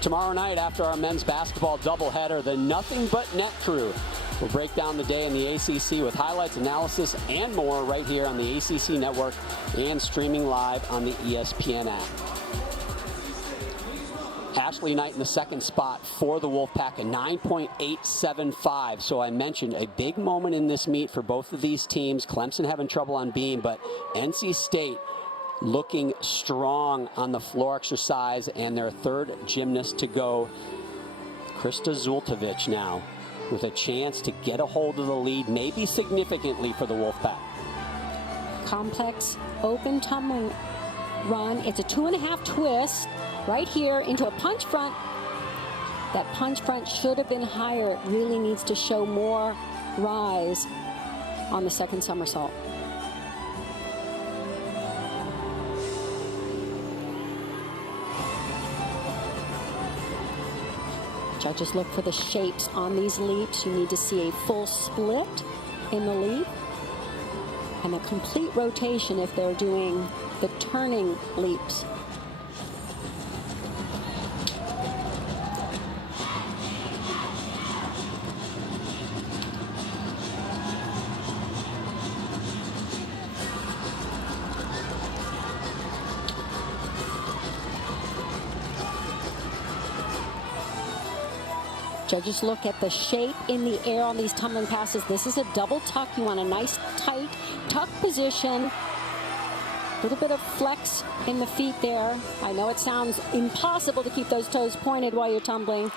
Tomorrow night, after our men's basketball doubleheader, the Nothing But Net crew will break down the day in the ACC with highlights, analysis, and more right here on the ACC Network and streaming live on the ESPN app. Ashley Knight in the second spot for the Wolfpack, a 9.875. So I mentioned a big moment in this meet for both of these teams. Clemson having trouble on beam, but NC State looking strong on the floor exercise, and their third gymnast to go, Krista Zultovic, now with a chance to get a hold of the lead, maybe significantly for the Wolfpack. Complex open tumbling run. It's a 2.5 twist right here into a punch front. That punch front should have been higher. It really needs to show more rise on the second somersault. Judges look for the shapes on these leaps. You need to see a full split in the leap and a complete rotation if they're doing the turning leaps. Judges look at the shape in the air on these tumbling passes. This is a double tuck. You want a nice tight tuck position. A little bit of flex in the feet there. I know it sounds impossible to keep those toes pointed while you're tumbling.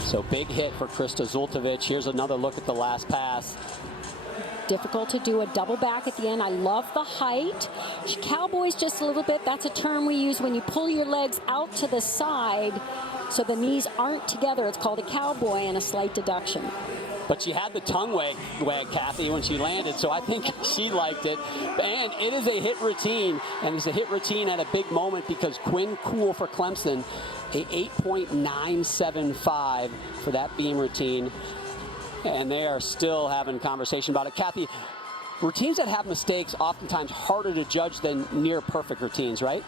So big hit for Krista Zultovic. Here's another look at the last pass. Difficult to do a double back at the end. I love the height. She cowboys just a little bit. That's a term we use when you pull your legs out to the side so the knees aren't together. It's called a cowboy and a slight deduction. But she had the tongue wag, Kathy, when she landed, so I think she liked it. And it is a hit routine, and it's a hit routine at a big moment because Quinn Cool for Clemson, a 8.975 for that beam routine. And they are still having a conversation about it. Kathy, routines that have mistakes oftentimes harder to judge than near perfect routines, right?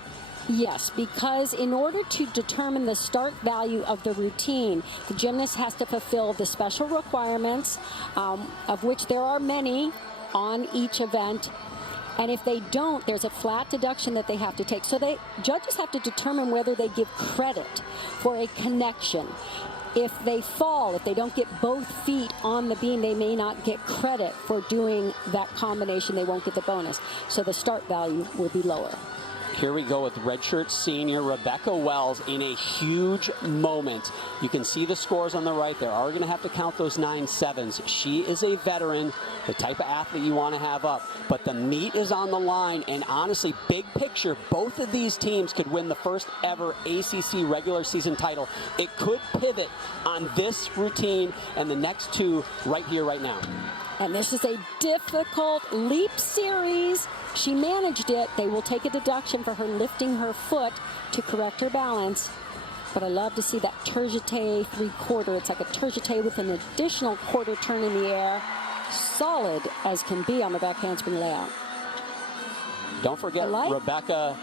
Yes, because in order to determine the start value of the routine, the gymnast has to fulfill the special requirements, of which there are many on each event. And if they don't, there's a flat deduction that they have to take. So judges have to determine whether they give credit for a connection. If they fall, if they don't get both feet on the beam, they may not get credit for doing that combination. They won't get the bonus. So the start value will be lower. Here we go with redshirt senior Rebecca Wells in a huge moment. You can see the scores on the right there. Are going to have to count those 9.7s. She is a veteran, the type of athlete you want to have up. But the meat is on the line, and honestly, big picture, both of these teams could win the first ever ACC regular season title. It could pivot on this routine and the next two right here, right now. And this is a difficult leap series. She managed it. They will take a deduction for her lifting her foot to correct her balance. But I love to see that tergite 3/4. It's like a tergite with an additional quarter turn in the air. Solid as can be on the back handspring layout. Don't forget Rebecca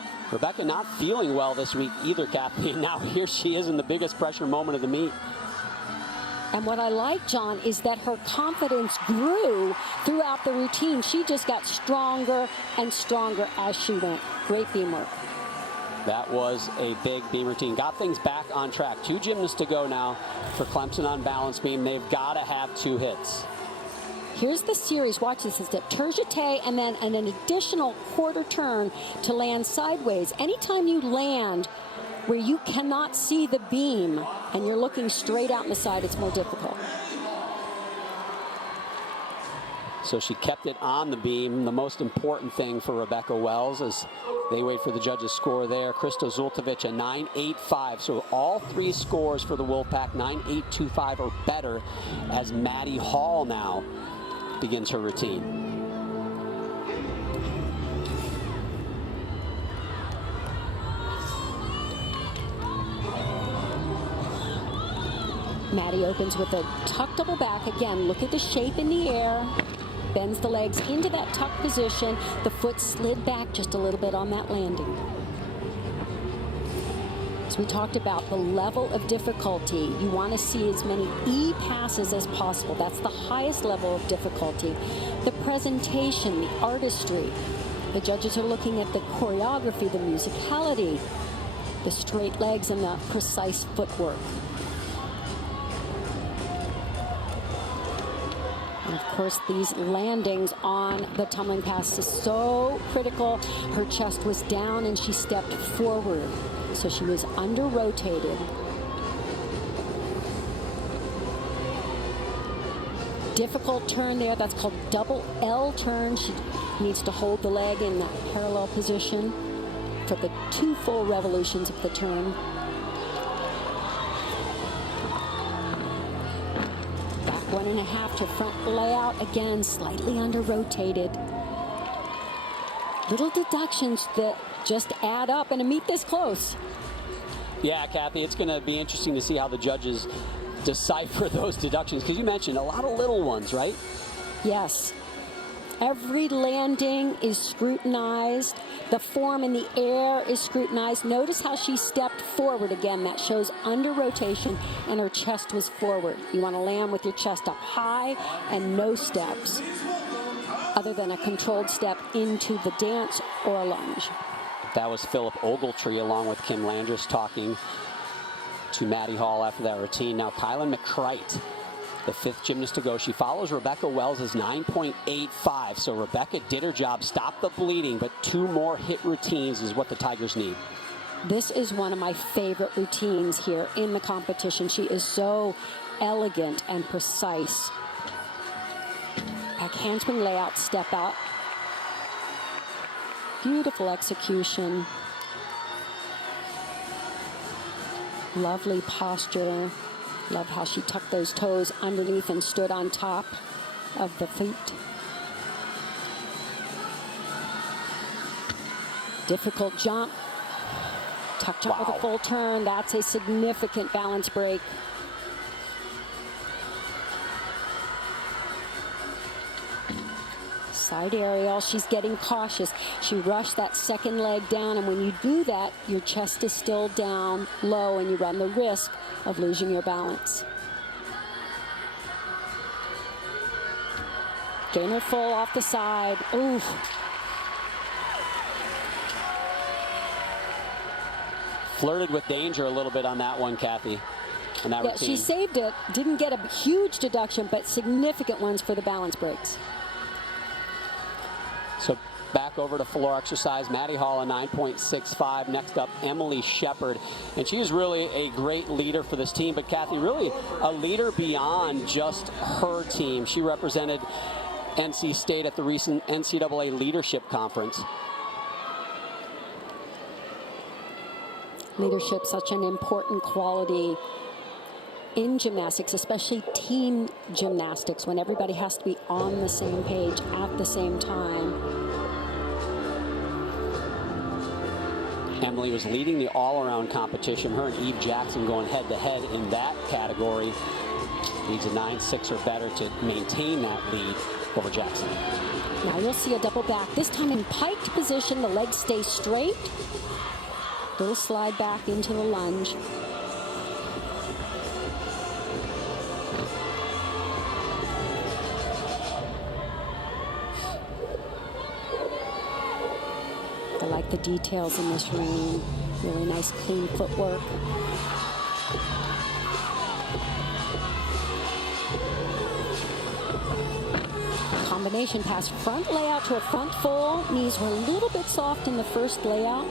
not feeling well this week either, Kathy. Now here she is in the biggest pressure moment of the meet. And what I like, John, is that her confidence grew throughout the routine. She just got stronger and stronger as she went. Great beam work. That was a big beam routine. Got things back on track. 2 gymnasts to go now for Clemson on balance beam. They've got to have 2 hits. Here's the series. Watch this. It's a tergite and then an additional quarter turn to land sideways. Anytime you land where you cannot see the beam and you're looking straight out in the side, it's more difficult. So she kept it on the beam. The most important thing for Rebecca Wells as they wait for the judges' score there. Krista Zultovic, a 9.85. So all 3 scores for the Wolfpack, 9.825 or better, as Maddie Hall now begins her routine. Maddie opens with a tuck double back. Again, look at the shape in the air. Bends the legs into that tuck position. The foot slid back just a little bit on that landing. As we talked about, the level of difficulty, you want to see as many E passes as possible. That's the highest level of difficulty. The presentation, the artistry. The judges are looking at the choreography, the musicality, the straight legs, and the precise footwork. And of course, these landings on the tumbling pass is so critical. Her chest was down and she stepped forward. So she was under-rotated. Difficult turn there. That's called double L turn. She needs to hold the leg in that parallel position for the 2 full revolutions of the turn. Back 1.5 to front layout. Again, slightly under-rotated. Little deductions that just add up in a meet this close. Yeah, Kathy, it's going to be interesting to see how the judges decipher those deductions, because you mentioned a lot of little ones, right? Yes. Every landing is scrutinized. The form in the air is scrutinized. Notice how she stepped forward again. That shows under rotation, and her chest was forward. You want to land with your chest up high and no steps, other than a controlled step into the dance or a lunge. That was Philip Ogletree along with Kim Landris talking to Maddie Hall after that routine. Now Kylan McCrite, the 5th gymnast to go. She follows Rebecca Wells' 9.85. So Rebecca did her job, stopped the bleeding, but 2 more hit routines is what the Tigers need. This is one of my favorite routines here in the competition. She is so elegant and precise. Back handspring layout, step out. Beautiful execution. Lovely posture. Love how she tucked those toes underneath and stood on top of the feet. Difficult jump. Tucked up with a full turn. That's a significant balance break. Side aerial, she's getting cautious. She rushed that second leg down, and when you do that, your chest is still down low and you run the risk of losing your balance. Gainer full off the side. Ooh. Flirted with danger a little bit on that one, Kathy. On that routine. She saved it. Didn't get a huge deduction, but significant ones for the balance breaks. So back over to floor exercise. Maddie Hall, a 9.65. Next up, Emily Shepard. And she is really a great leader for this team. But Kathy, really a leader beyond just her team. She represented NC State at the recent NCAA Leadership Conference. Leadership, such an important quality in gymnastics, especially team gymnastics, when everybody has to be on the same page at the same time. Emily was leading the all-around competition. Her and Eve Jackson going head-to-head in that category. Needs a 9.6 or better to maintain that lead over Jackson. Now you'll see a double back. This time in piked position, the legs stay straight. Little slide back into the lunge. I like the details in this room. Really nice, clean footwork. Combination pass, front layout to a front full. Knees were a little bit soft in the first layout.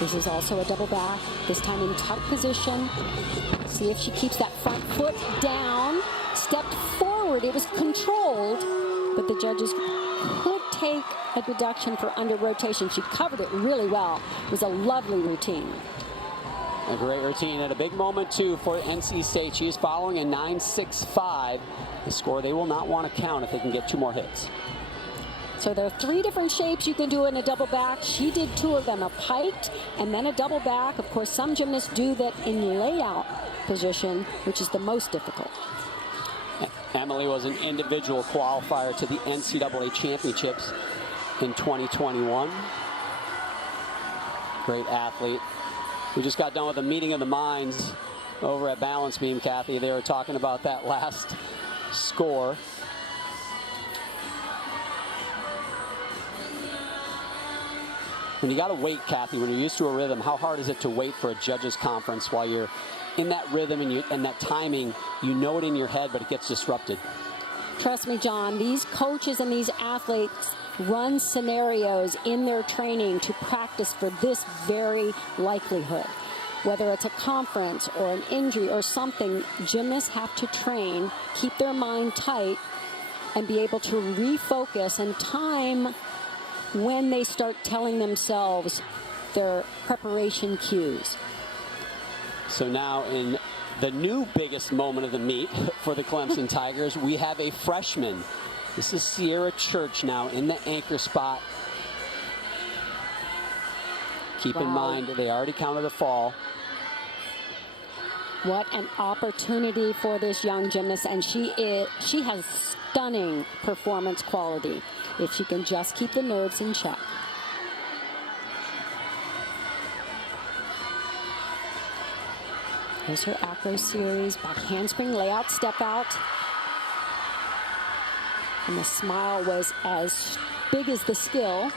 This is also a double back, this time in tuck position. See if she keeps that front foot down. Stepped forward, it was controlled, but the judges could take a deduction for under rotation. She covered it really well. It was a lovely routine. A great routine and a big moment, too, for NC State. She is following a 9.65, a score they will not want to count if they can get 2 more hits. So there are 3 different shapes you can do in a double back. She did 2 of them, a piked and then a double back. Of course, some gymnasts do that in layout position, which is the most difficult. Emily was an individual qualifier to the NCAA championships in 2021. Great athlete. We just got done with a meeting of the minds over at Balance Beam, Kathy. They were talking about that last score. When you got to wait, Kathy, when you're used to a rhythm, how hard is it to wait for a judges conference while you're in that rhythm and that timing? You know it in your head, but it gets disrupted. Trust me, John, these coaches and these athletes run scenarios in their training to practice for this very likelihood. Whether it's a conference or an injury or something, gymnasts have to train, keep their mind tight, and be able to refocus and time when they start telling themselves their preparation cues. So now in the new biggest moment of the meet for the Clemson Tigers, we have a freshman. This is Sierra Church now in the anchor spot. Keep in mind, they already counted a fall. What an opportunity for this young gymnast, and she has stunning performance quality if she can just keep the nerves in check. Here's her acro series, back handspring, layout, step out. And the smile was as big as the skill.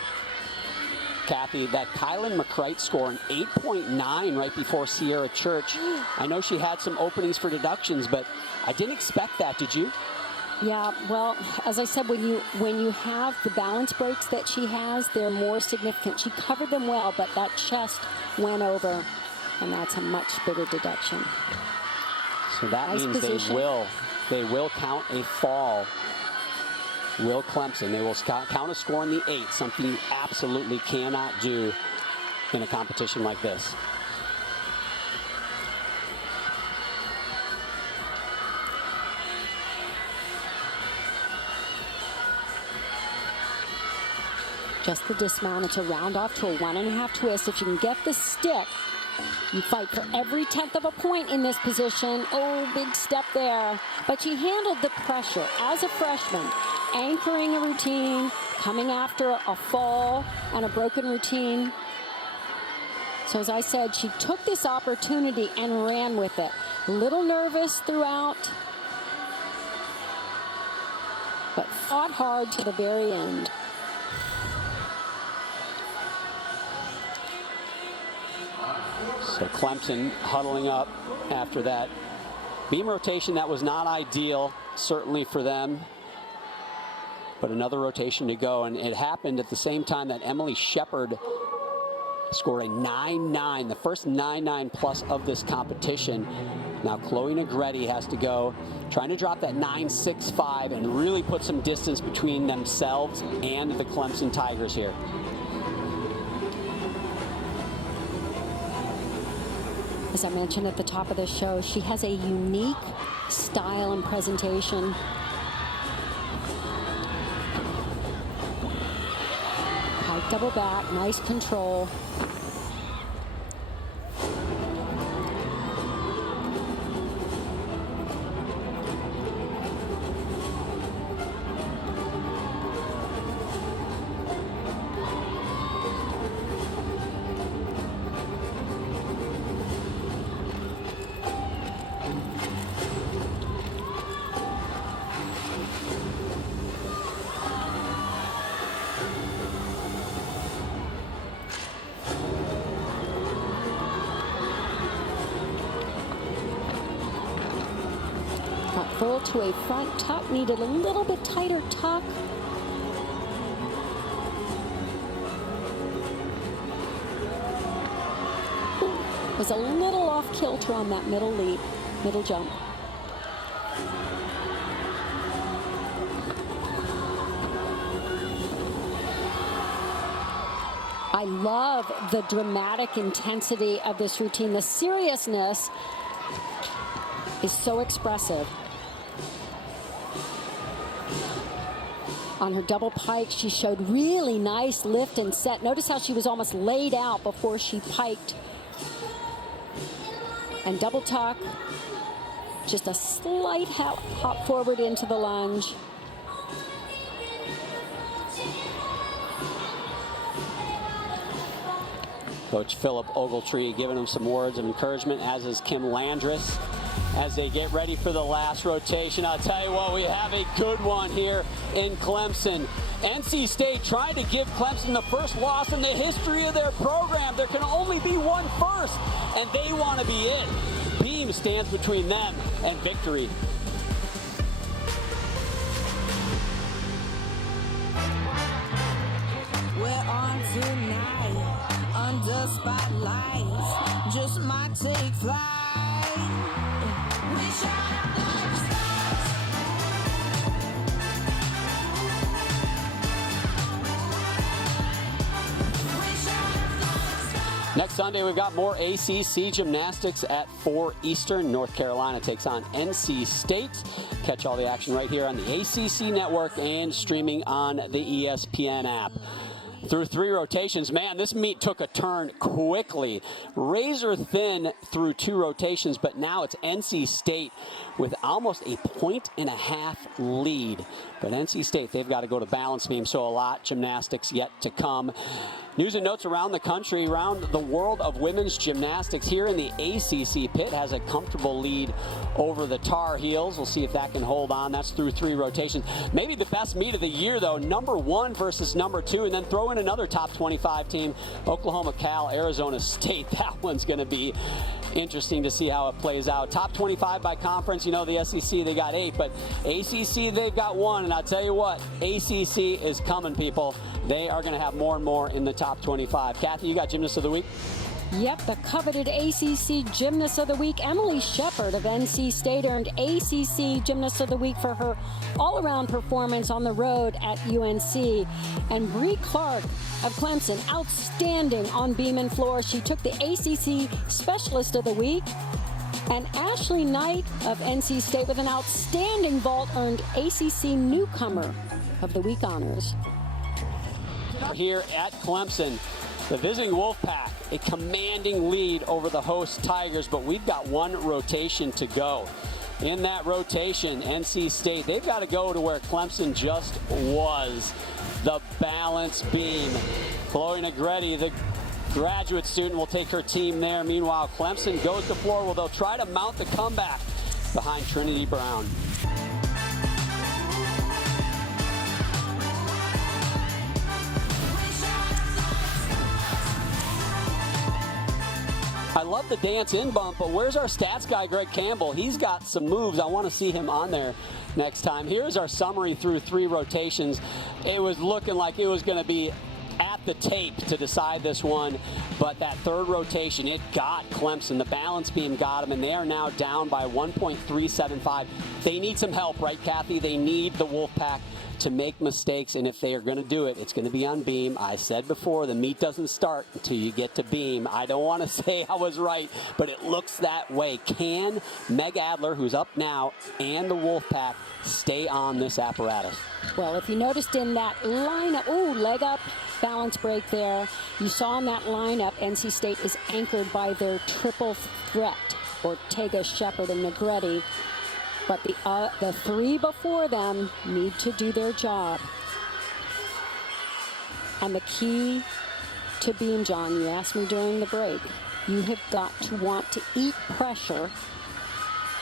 Kathy, that Kylan McCrite score, an 8.9 right before Sierra Church. I know she had some openings for deductions, but I didn't expect that, did you? Yeah, well, as I said, when you have the balance breaks that she has, they're more significant. She covered them well, but that chest went over, and that's a much bigger deduction. So that nice means position. they will count a fall. Will Clemson. They will count a score in the 8, something you absolutely cannot do in a competition like this. Just the dismount. It's a round off to a 1.5 twist. If you can get the stick, you fight for every 10th of a point in this position. Oh, big step there. But she handled the pressure as a freshman, anchoring a routine, coming after a fall and a broken routine. So as I said, she took this opportunity and ran with it. A little nervous throughout, but fought hard to the very end. So Clemson huddling up after that beam rotation. That was not ideal, certainly for them. But another rotation to go, and it happened at the same time that Emily Shepard scored a 9.9, the first 9.9 plus of this competition. Now Chloe Negretti has to go, trying to drop that 9.65 and really put some distance between themselves and the Clemson Tigers here. As I mentioned at the top of the show, she has a unique style and presentation. High double back, nice control. Full to a front tuck, needed a little bit tighter tuck. Was a little off kilter on that middle leap, middle jump. I love the dramatic intensity of this routine. The seriousness is so expressive. On her double pike, she showed really nice lift and set. Notice how she was almost laid out before she piked. And double tuck, just a slight hop forward into the lunge. Coach Philip Ogletree giving them some words of encouragement, as is Kim Landris, as they get ready for the last rotation. I'll tell you what, we have a good one here in Clemson. NC State trying to give Clemson the first loss in the history of their program. There can only be one first, and they want to be it. Beam stands between them and victory. We're on tonight, under spotlights, just might take flight. We shine like the stars. We shine like stars. Next Sunday, we've got more ACC gymnastics at 4 Eastern. North Carolina takes on NC State. Catch all the action right here on the ACC network and streaming on the ESPN app. Through 3 rotations, man, this meet took a turn quickly. Razor thin through 2 rotations, but now it's NC State with almost a 1.5 lead. But NC State, they've got to go to balance beam, so a lot gymnastics yet to come. News and notes around the country, around the world of women's gymnastics. Here in the ACC, Pitt has a comfortable lead over the Tar Heels. We'll see if that can hold on. That's through 3 rotations. Maybe the best meet of the year, though, number 1 versus number 2, and then throw in another top 25 team, Oklahoma, Cal, Arizona State. That one's going to be interesting to see how it plays out. Top 25 by conference, you know, the SEC, they got 8, but ACC, they've got 1, and I'll tell you what, ACC is coming, people. They are going to have more and more in the top 25. Kathy, you got Gymnast of the Week? Yep, the coveted ACC Gymnast of the Week, Emily Shepard of NC State, earned ACC Gymnast of the Week for her all-around performance on the road at UNC. And Bree Clark of Clemson, outstanding on beam and floor. She took the ACC Specialist of the Week. And Ashley Knight of NC State, with an outstanding vault, earned ACC Newcomer of the Week honors. Here at Clemson, the visiting Wolfpack, a commanding lead over the host Tigers, but we've got 1 rotation to go. In that rotation, NC State, they've got to go to where Clemson just was, the balance beam. Chloe Negretti, the graduate student, will take her team there. Meanwhile, Clemson goes to floor. Well, they'll try to mount the comeback behind Trinity Brown. I love the dance in bump, but where's our stats guy, Greg Campbell? He's got some moves. I want to see him on there next time. Here's our summary through 3 rotations. It was looking like it was going to be at the tape to decide this one, but that 3rd rotation, it got Clemson. The balance beam got them, and they are now down by 1.375. They need some help, right, Kathy? They need the Wolfpack to make mistakes, and if they are going to do it, it's going to be on beam. I said before, the meet doesn't start until you get to beam. I don't want to say I was right, but it looks that way. Can Meg Adler, who's up now, and the Wolfpack stay on this apparatus? Well, if you noticed in that lineup, leg up, balance break there. You saw in that lineup, NC State is anchored by their triple threat, Ortega, Shepard, and Negretti. But the 3 before them need to do their job. And the key to beam, John, you asked me during the break, you have got to want to eat pressure,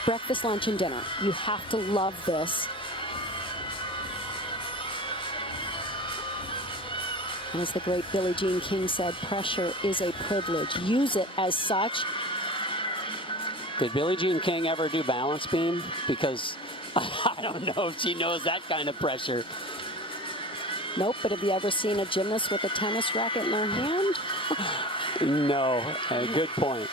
breakfast, lunch, and dinner. You have to love this. And as the great Billie Jean King said, pressure is a privilege. Use it as such. Did Billie Jean King ever do balance beam? Because I don't know if she knows that kind of pressure. Nope, but have you ever seen a gymnast with a tennis racket in their hand? No, good point.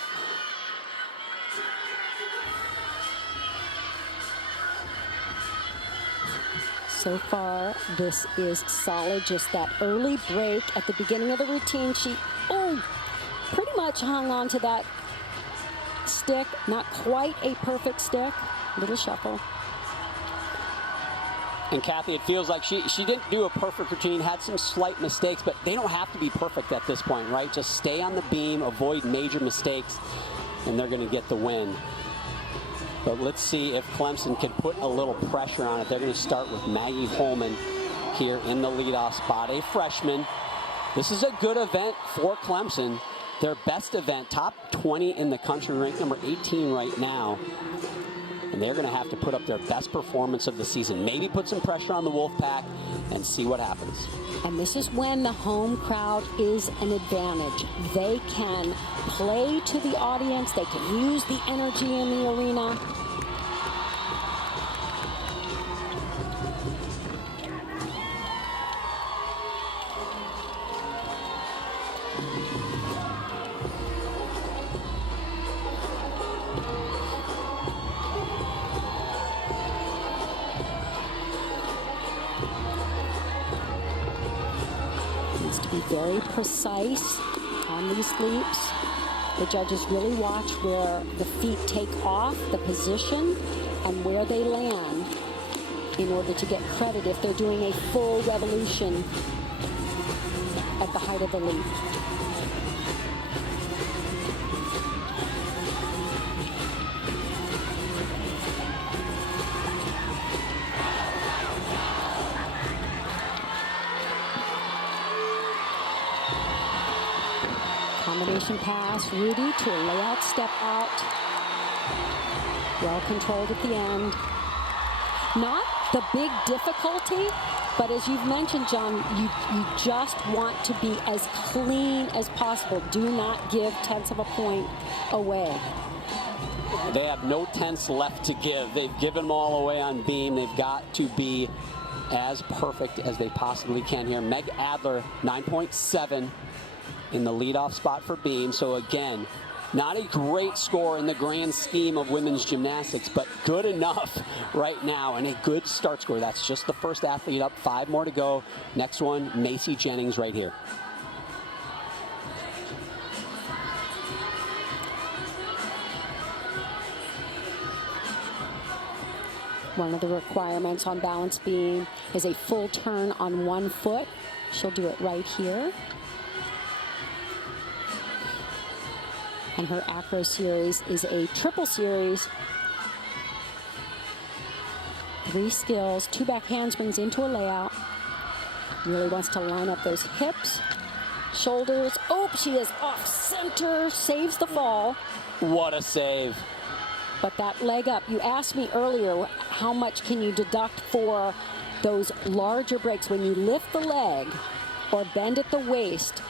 So far, this is solid. Just that early break at the beginning of the routine. She, pretty much hung on to that stick. Not quite a perfect stick. Little shuffle. And Kathy, it feels like she didn't do a perfect routine, had some slight mistakes, but they don't have to be perfect at this point, right? Just stay on the beam, avoid major mistakes, and they're going to get the win. But let's see if Clemson can put a little pressure on it. They're going to start with Maggie Holman here in the leadoff spot, a freshman. This is a good event for Clemson. Their best event, top 20 in the country, ranked number 18 right now. And they're going to have to put up their best performance of the season. Maybe put some pressure on the Wolfpack and see what happens. And this is when the home crowd is an advantage. They can play to the audience. They can use the energy in the arena. Be very precise on these leaps. The judges really watch where the feet take off, the position, and where they land in order to get credit if they're doing a full revolution at the height of the leap. Combination pass, Rudy to a layout step out. Well controlled at the end. Not the big difficulty, but as you've mentioned, John, you just want to be as clean as possible. Do not give tenths of a point away. They have no tenths left to give. They've given them all away on beam. They've got to be as perfect as they possibly can here. Meg Adler, 9.7 in the leadoff spot for beam. So again, not a great score in the grand scheme of women's gymnastics, but good enough right now and a good start score. That's just the first athlete up. 5 more to go. Next one, Macy Jennings right here. One of the requirements on balance beam is a full turn on one foot. She'll do it right here. And her acro series is a triple series. 3 skills, 2 back handsprings into a layout. Really wants to line up those hips, shoulders. Oh, she is off center, saves the fall. What a save. But that leg up, you asked me earlier, how much can you deduct for those larger breaks? When you lift the leg or bend at the waist,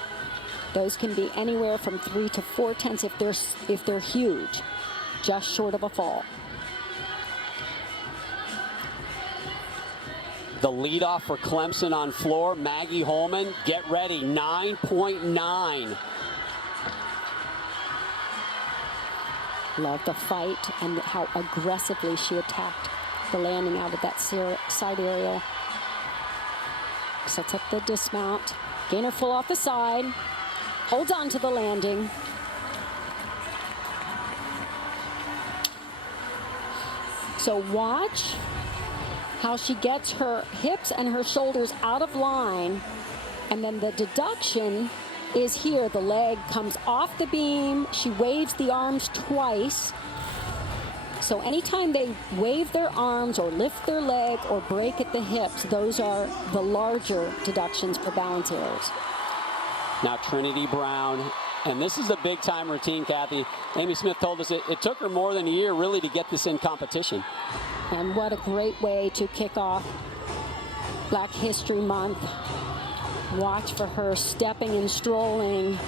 those can be anywhere from 3 to 4 tenths if they're huge, just short of a fall. The leadoff for Clemson on floor, Maggie Holman. Get ready, 9.9. Love the fight and how aggressively she attacked the landing out of that side aerial. Sets up the dismount. Gainer full off the side. Holds on to the landing. So watch how she gets her hips and her shoulders out of line. And then the deduction is here. The leg comes off the beam. She waves the arms twice. So anytime they wave their arms or lift their leg or break at the hips, those are the larger deductions for balance errors. Now Trinity Brown, and this is a big time routine, Kathy. Amy Smith told us it took her more than a year really to get this in competition. And what a great way to kick off Black History Month. Watch for her stepping and strolling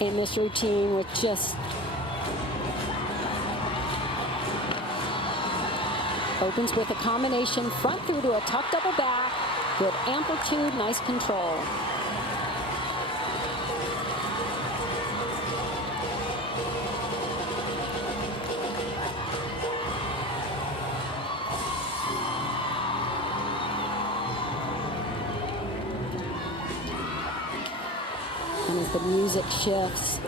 in this routine with just opens with a combination front through to a tuck double back. Good amplitude, nice control. The music shifts.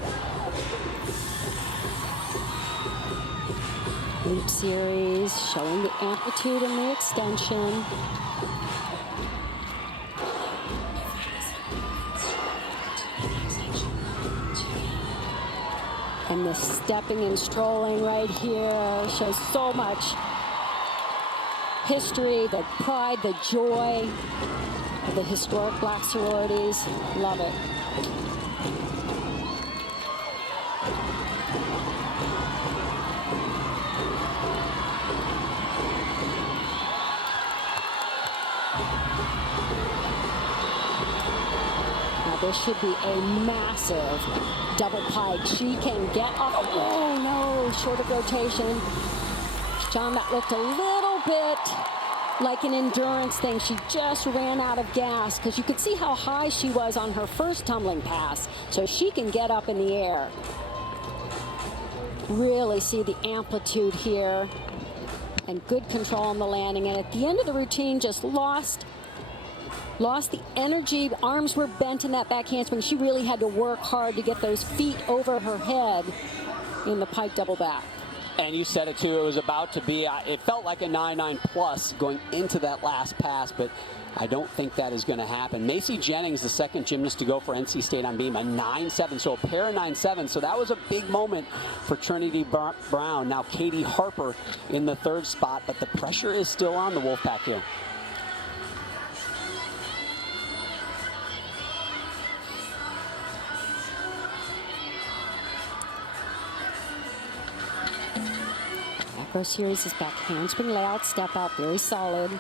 Loop series showing the amplitude and the extension. And the stepping and strolling right here shows so much history, the pride, the joy of the historic black sororities. Love it. Now this should be a massive double pike. She can get off. Oh no, short of rotation. John, that looked a little bit like an endurance thing. She just ran out of gas because you could see how high she was on her first tumbling pass. So she can get up in the air. Really see the amplitude here and good control on the landing. And at the end of the routine, just lost the energy. Arms were bent in that back handspring. She really had to work hard to get those feet over her head in the pike double back. And you said it too, it was about to be, it felt like a 9.9 plus going into that last pass, but I don't think that is going to happen. Macy Jennings, the second gymnast to go for NC State on beam, a 9.7, so a pair of 9.7. So that was a big moment for Trinity Brown. Now Katie Harper in the third spot, but the pressure is still on the Wolfpack here. Macro series is back. Handspring layout, step out, very solid.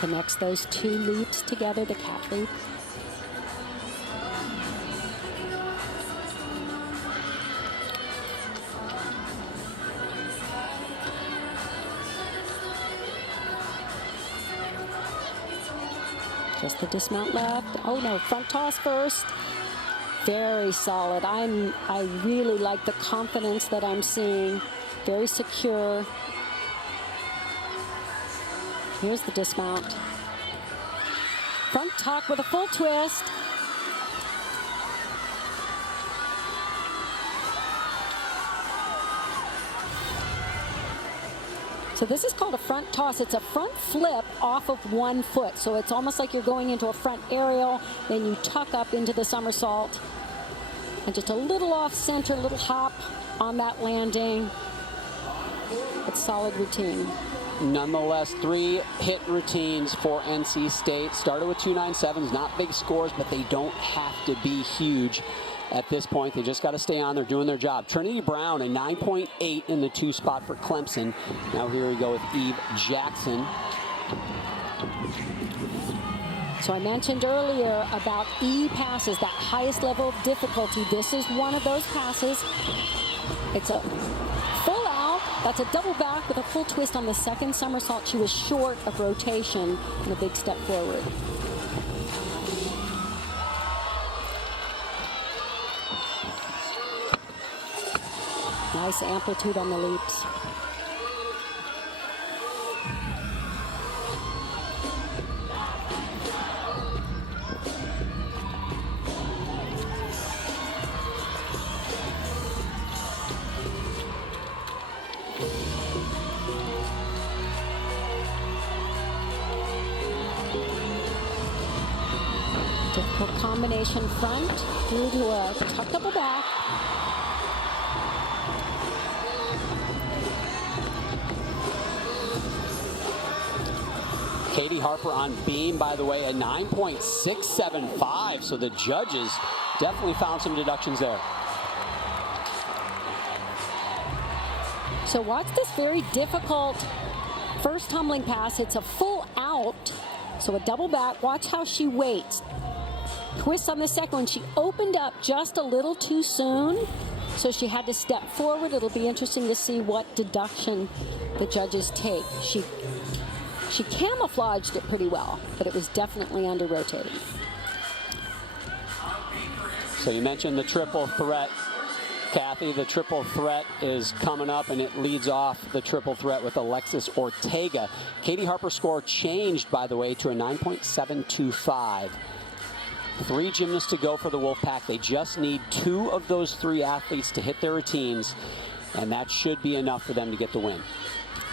Connects those two loops together, the cat loop. Just the dismount left. Oh no, front toss first. Very solid. I really like the confidence that I'm seeing. Very secure. Here's the dismount. Front tuck with a full twist. So this is called a front toss. It's a front flip off of one foot. So it's almost like you're going into a front aerial, then you tuck up into the somersault. And just a little off center, little hop on that landing. It's solid routine. Nonetheless, 3 hit routines for NC State. Started with 2.97s, not big scores, but they don't have to be huge at this point. They just got to stay on. They're doing their job. Trinity Brown, a 9.8 in the 2 spot for Clemson. Now here we go with Eve Jackson. So I mentioned earlier about E passes, that highest level of difficulty. This is one of those passes. It's a full out. That's a double back with a full twist on the second somersault. She was short of rotation and a big step forward. Nice amplitude on the leaps. Difficult combination front through to a tuck double back. Katie Harper on beam, by the way, a 9.675. So the judges definitely found some deductions there. So watch this very difficult first tumbling pass. It's a full out, so a double back. Watch how she waits. Twist on the second one. She opened up just a little too soon, so she had to step forward. It'll be interesting to see what deduction the judges take. She camouflaged it pretty well, but it was definitely under rotating. So you mentioned the triple threat Kathy, the triple threat is coming up, and it leads off the triple threat with Alexis Ortega. Katie Harper's score changed, by the way, to a 9.725. 3 gymnasts to go for the Wolfpack. They just need 2 of those 3 athletes to hit their routines, and that should be enough for them to get the win.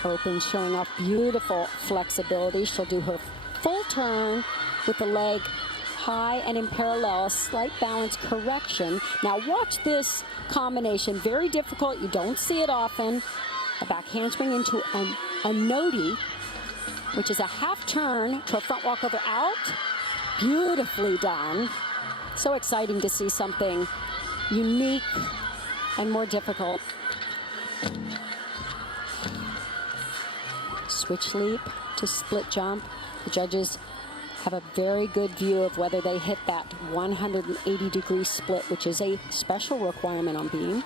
Open, showing off beautiful flexibility. She'll do her full turn with the leg high and in parallel, a slight balance correction. Now watch this combination, very difficult, you don't see it often. A back handspring into a nodi, which is a half turn to a front walkover out. Beautifully done. So exciting to see something unique and more difficult. Switch leap to split jump. The judges have a very good view of whether they hit that 180-degree split, which is a special requirement on beam.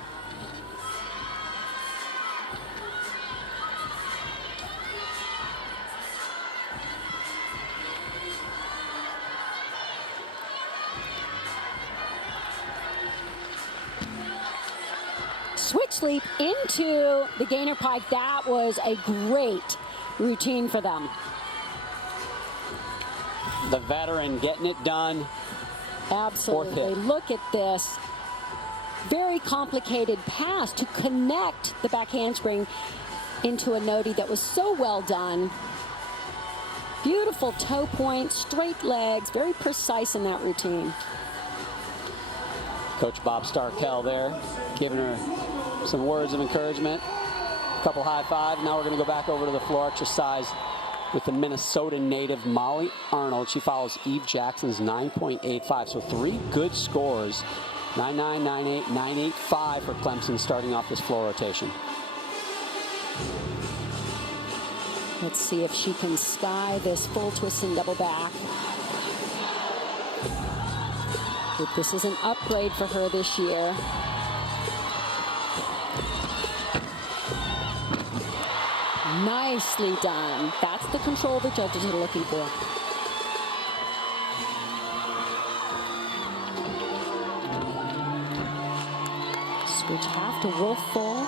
Switch leap into the gainer pike. That was a great routine for them. The veteran getting it done. Absolutely. Look at this. Very complicated pass to connect the back handspring into a nodi that was so well done. Beautiful toe point, straight legs, very precise in that routine. Coach Bob Starkell there, giving her some words of encouragement. A couple high fives. Now we're going to go back over to the floor exercise with the Minnesota native Molly Arnold. She follows Eve Jackson's 9.85. So 3 good scores. 9.9, 9.8, 9.85 for Clemson starting off this floor rotation. Let's see if she can sky this full twist and double back. This is an upgrade for her this year. Nicely done. That's the control the judges are looking for. Switch half to wolf full.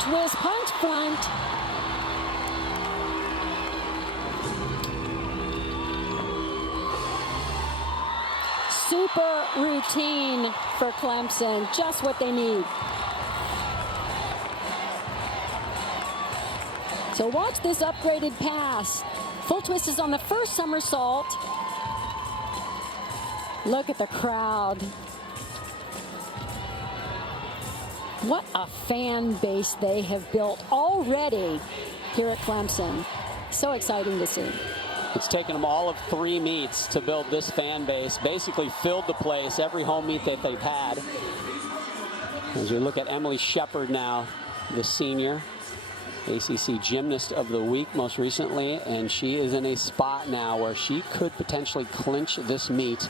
Twist punch front. Super routine for Clemson, just what they need. So watch this upgraded pass. Full twist is on the first somersault. Look at the crowd. What a fan base they have built already here at Clemson. So exciting to see. It's taken them all of 3 meets to build this fan base. Basically filled the place every home meet that they've had. As we look at Emily Shepard now, the senior, ACC Gymnast of the Week most recently, and she is in a spot now where she could potentially clinch this meet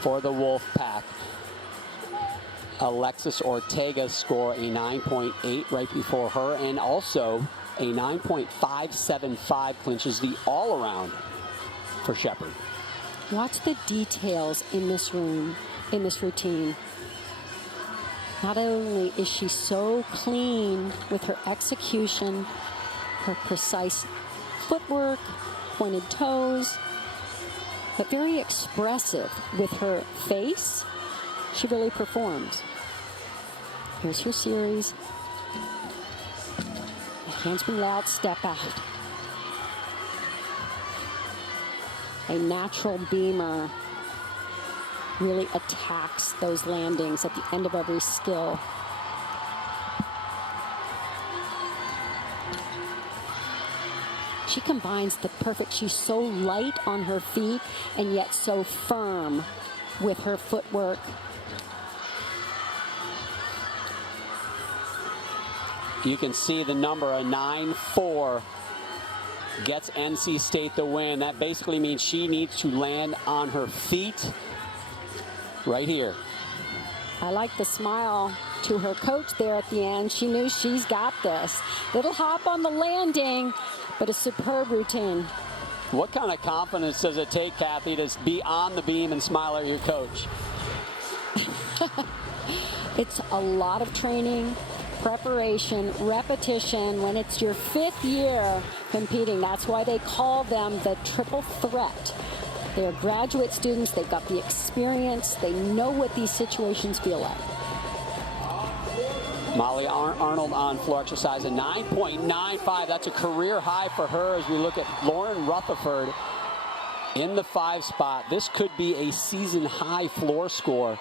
for the Wolfpack. Alexis Ortega score a 9.8 right before her, and also a 9.575 clinches the all-around for Shepard. Watch the details in this routine. Not only is she so clean with her execution, her precise footwork, pointed toes, but very expressive with her face. She really performs. Here's her series. A handspring layout, step out. A natural beamer really attacks those landings at the end of every skill. She combines the perfect, she's so light on her feet and yet so firm with her footwork. You can see the number, a 9-4, gets NC State the win. That basically means she needs to land on her feet right here. I like the smile to her coach there at the end. She knew she's got this. Little hop on the landing, but a superb routine. What kind of confidence does it take, Kathy, to be on the beam and smile at your coach? It's a lot of training, preparation, repetition. When it's your 5th year competing, that's why they call them the triple threat. They're graduate students, they've got the experience, they know what these situations feel like. Molly Arnold on floor exercise, a 9.95. That's a career high for her as we look at Lauren Rutherford in the 5 spot. This could be a season high floor score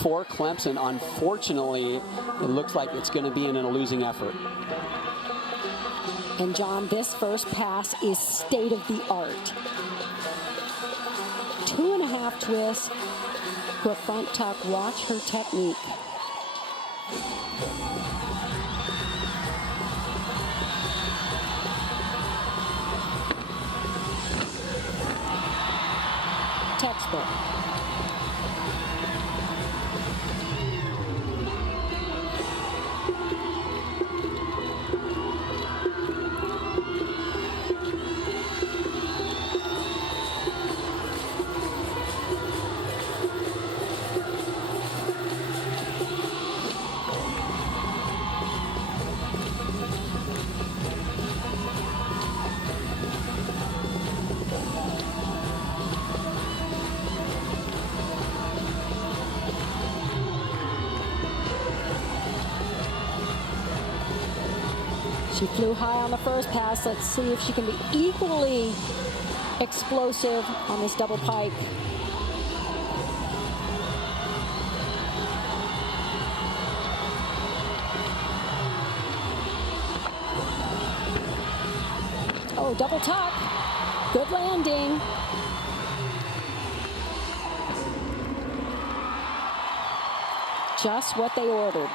for Clemson. Unfortunately, it looks like it's going to be in a losing effort. And John, this first pass is state of the art. 2.5 twists to a front tuck. Watch her technique. Textbook. She flew high on the first pass. Let's see if she can be equally explosive on this double pike. Oh, double tuck. Good landing. Just what they ordered.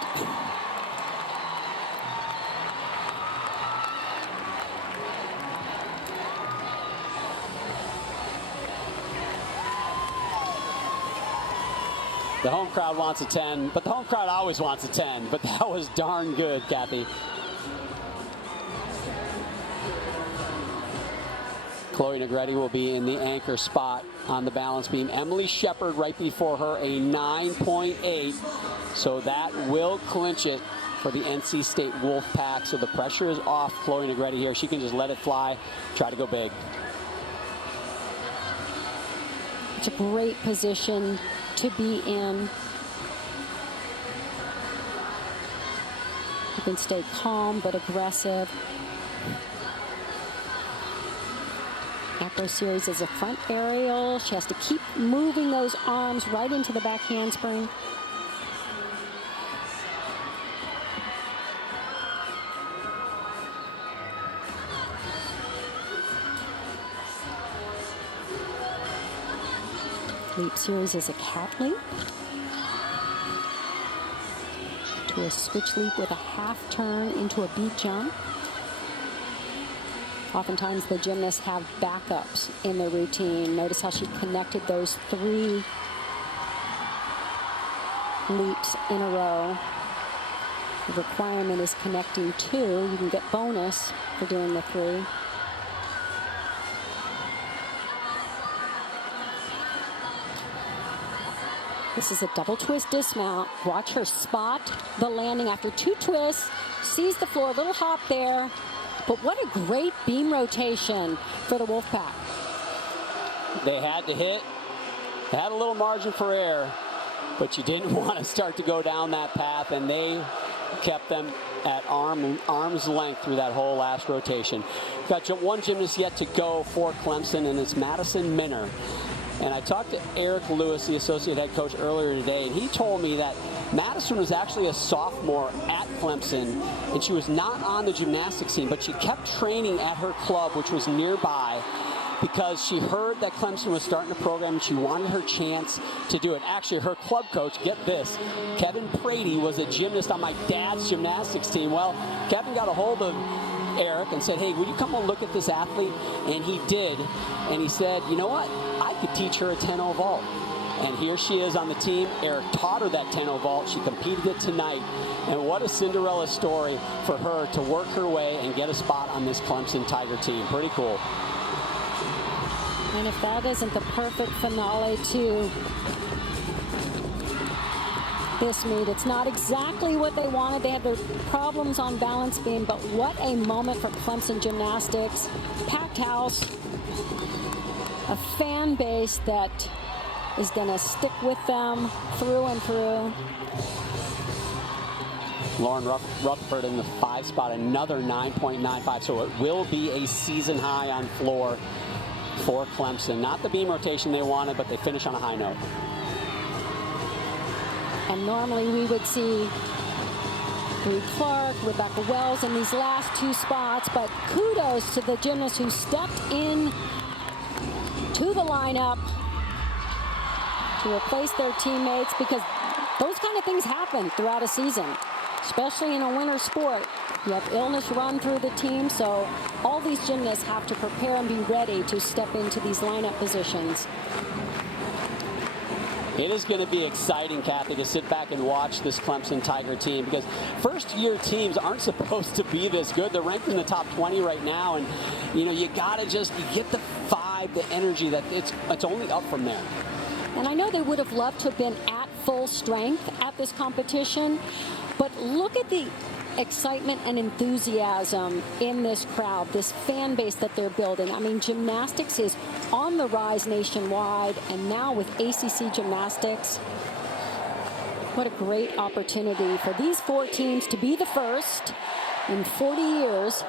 The home crowd wants a 10, but the home crowd always wants a 10. But that was darn good, Kathy. Chloe Negretti will be in the anchor spot on the balance beam. Emily Shepard right before her, a 9.8. So that will clinch it for the NC State Wolfpack. So the pressure is off Chloe Negretti here. She can just let it fly, try to go big. It's a great position to be in. You can stay calm but aggressive. Acro series is a front aerial. She has to keep moving those arms right into the back handspring. Leap series is a cat leap. To a switch leap with a half turn into a beat jump. Oftentimes the gymnasts have backups in their routine. Notice how she connected those 3 leaps in a row. The requirement is connecting 2. You can get bonus for doing the 3. This is a double twist dismount. Watch her spot the landing after 2 twists. Sees the floor, little hop there. But what a great beam rotation for the Wolfpack. They had to hit. They had a little margin for error, but you didn't want to start to go down that path, and they kept them at arm's length through that whole last rotation. We've got one gymnast yet to go for Clemson, and it's Madison Minner. And I talked to Eric Lewis, the associate head coach, earlier today, and he told me that Madison was actually a sophomore at Clemson, and she was not on the gymnastics team, but she kept training at her club, which was nearby. because she heard that Clemson was starting a program and she wanted her chance to do it. Actually, her club coach, get this, Kevin Prady, was a gymnast on my dad's gymnastics team. Well, Kevin got a hold of Eric and said, hey, will you come and look at this athlete? And he did. And he said, you know what? I could teach her a 10-0 vault. And here she is on the team. Eric taught her that 10-0 vault. She competed it tonight. And what a Cinderella story for her to work her way and get a spot on this Clemson Tiger team. Pretty cool. And if that isn't the perfect finale to this meet, it's not exactly what they wanted. They had their problems on balance beam, but what a moment for Clemson gymnastics. Packed house, a fan base that is going to stick with them through and through. Lauren Rutherford in the 5 spot, another 9.95, so it will be a season high on floor for Clemson. Not the beam rotation they wanted, but they finish on a high note. And normally we would see Bree Clark, Rebecca Wells in these last 2 spots, but kudos to the gymnasts who stepped in to the lineup to replace their teammates, because those kind of things happen throughout a season, especially in a winter sport. You have illness run through the team, so all these gymnasts have to prepare and be ready to step into these lineup positions. It is going to be exciting, Kathy, to sit back and watch this Clemson Tiger team, because first-year teams aren't supposed to be this good. They're ranked in the top 20 right now, and you got to just get the vibe, the energy that it's only up from there. And I know they would have loved to have been at full strength at this competition, but look at the excitement and enthusiasm in this crowd, this fan base that they're building. I mean, gymnastics is on the rise nationwide, and now with ACC gymnastics, what a great opportunity for these 4 teams to be the first in 40 years.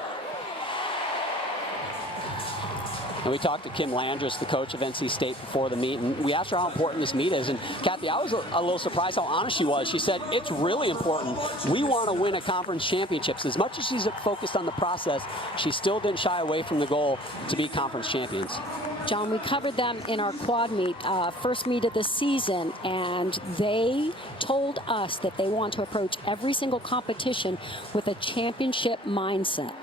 And we talked to Kim Landris, the coach of NC State, before the meet, and we asked her how important this meet is. And Kathy, I was a little surprised how honest she was. She said, it's really important. We want to win a conference championships. As much as she's focused on the process, she still didn't shy away from the goal to be conference champions. John, we covered them in our quad meet, first meet of the season, and they told us that they want to approach every single competition with a championship mindset.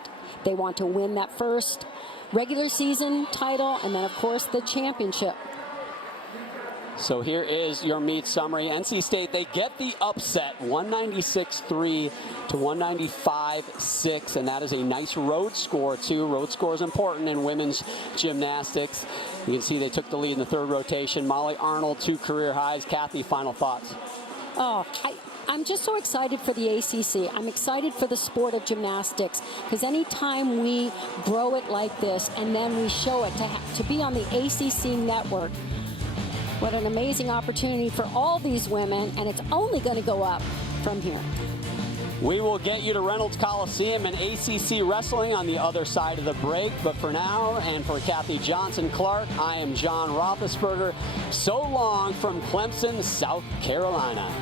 They want to win that first regular season title, and then, of course, the championship. So here is your meet summary. NC State, they get the upset, 196-3 to 195-6, and that is a nice road score, too. Road score is important in women's gymnastics. You can see they took the lead in the 3rd rotation. Molly Arnold, 2 career highs. Kathy, final thoughts? Oh, I'm just so excited for the ACC. I'm excited for the sport of gymnastics, because anytime we grow it like this and then we show it to be on the ACC network, what an amazing opportunity for all these women, and it's only going to go up from here. We will get you to Reynolds Coliseum and ACC wrestling on the other side of the break. But for now, and for Kathy Johnson-Clark, I am John Roethlisberger. So long from Clemson, South Carolina.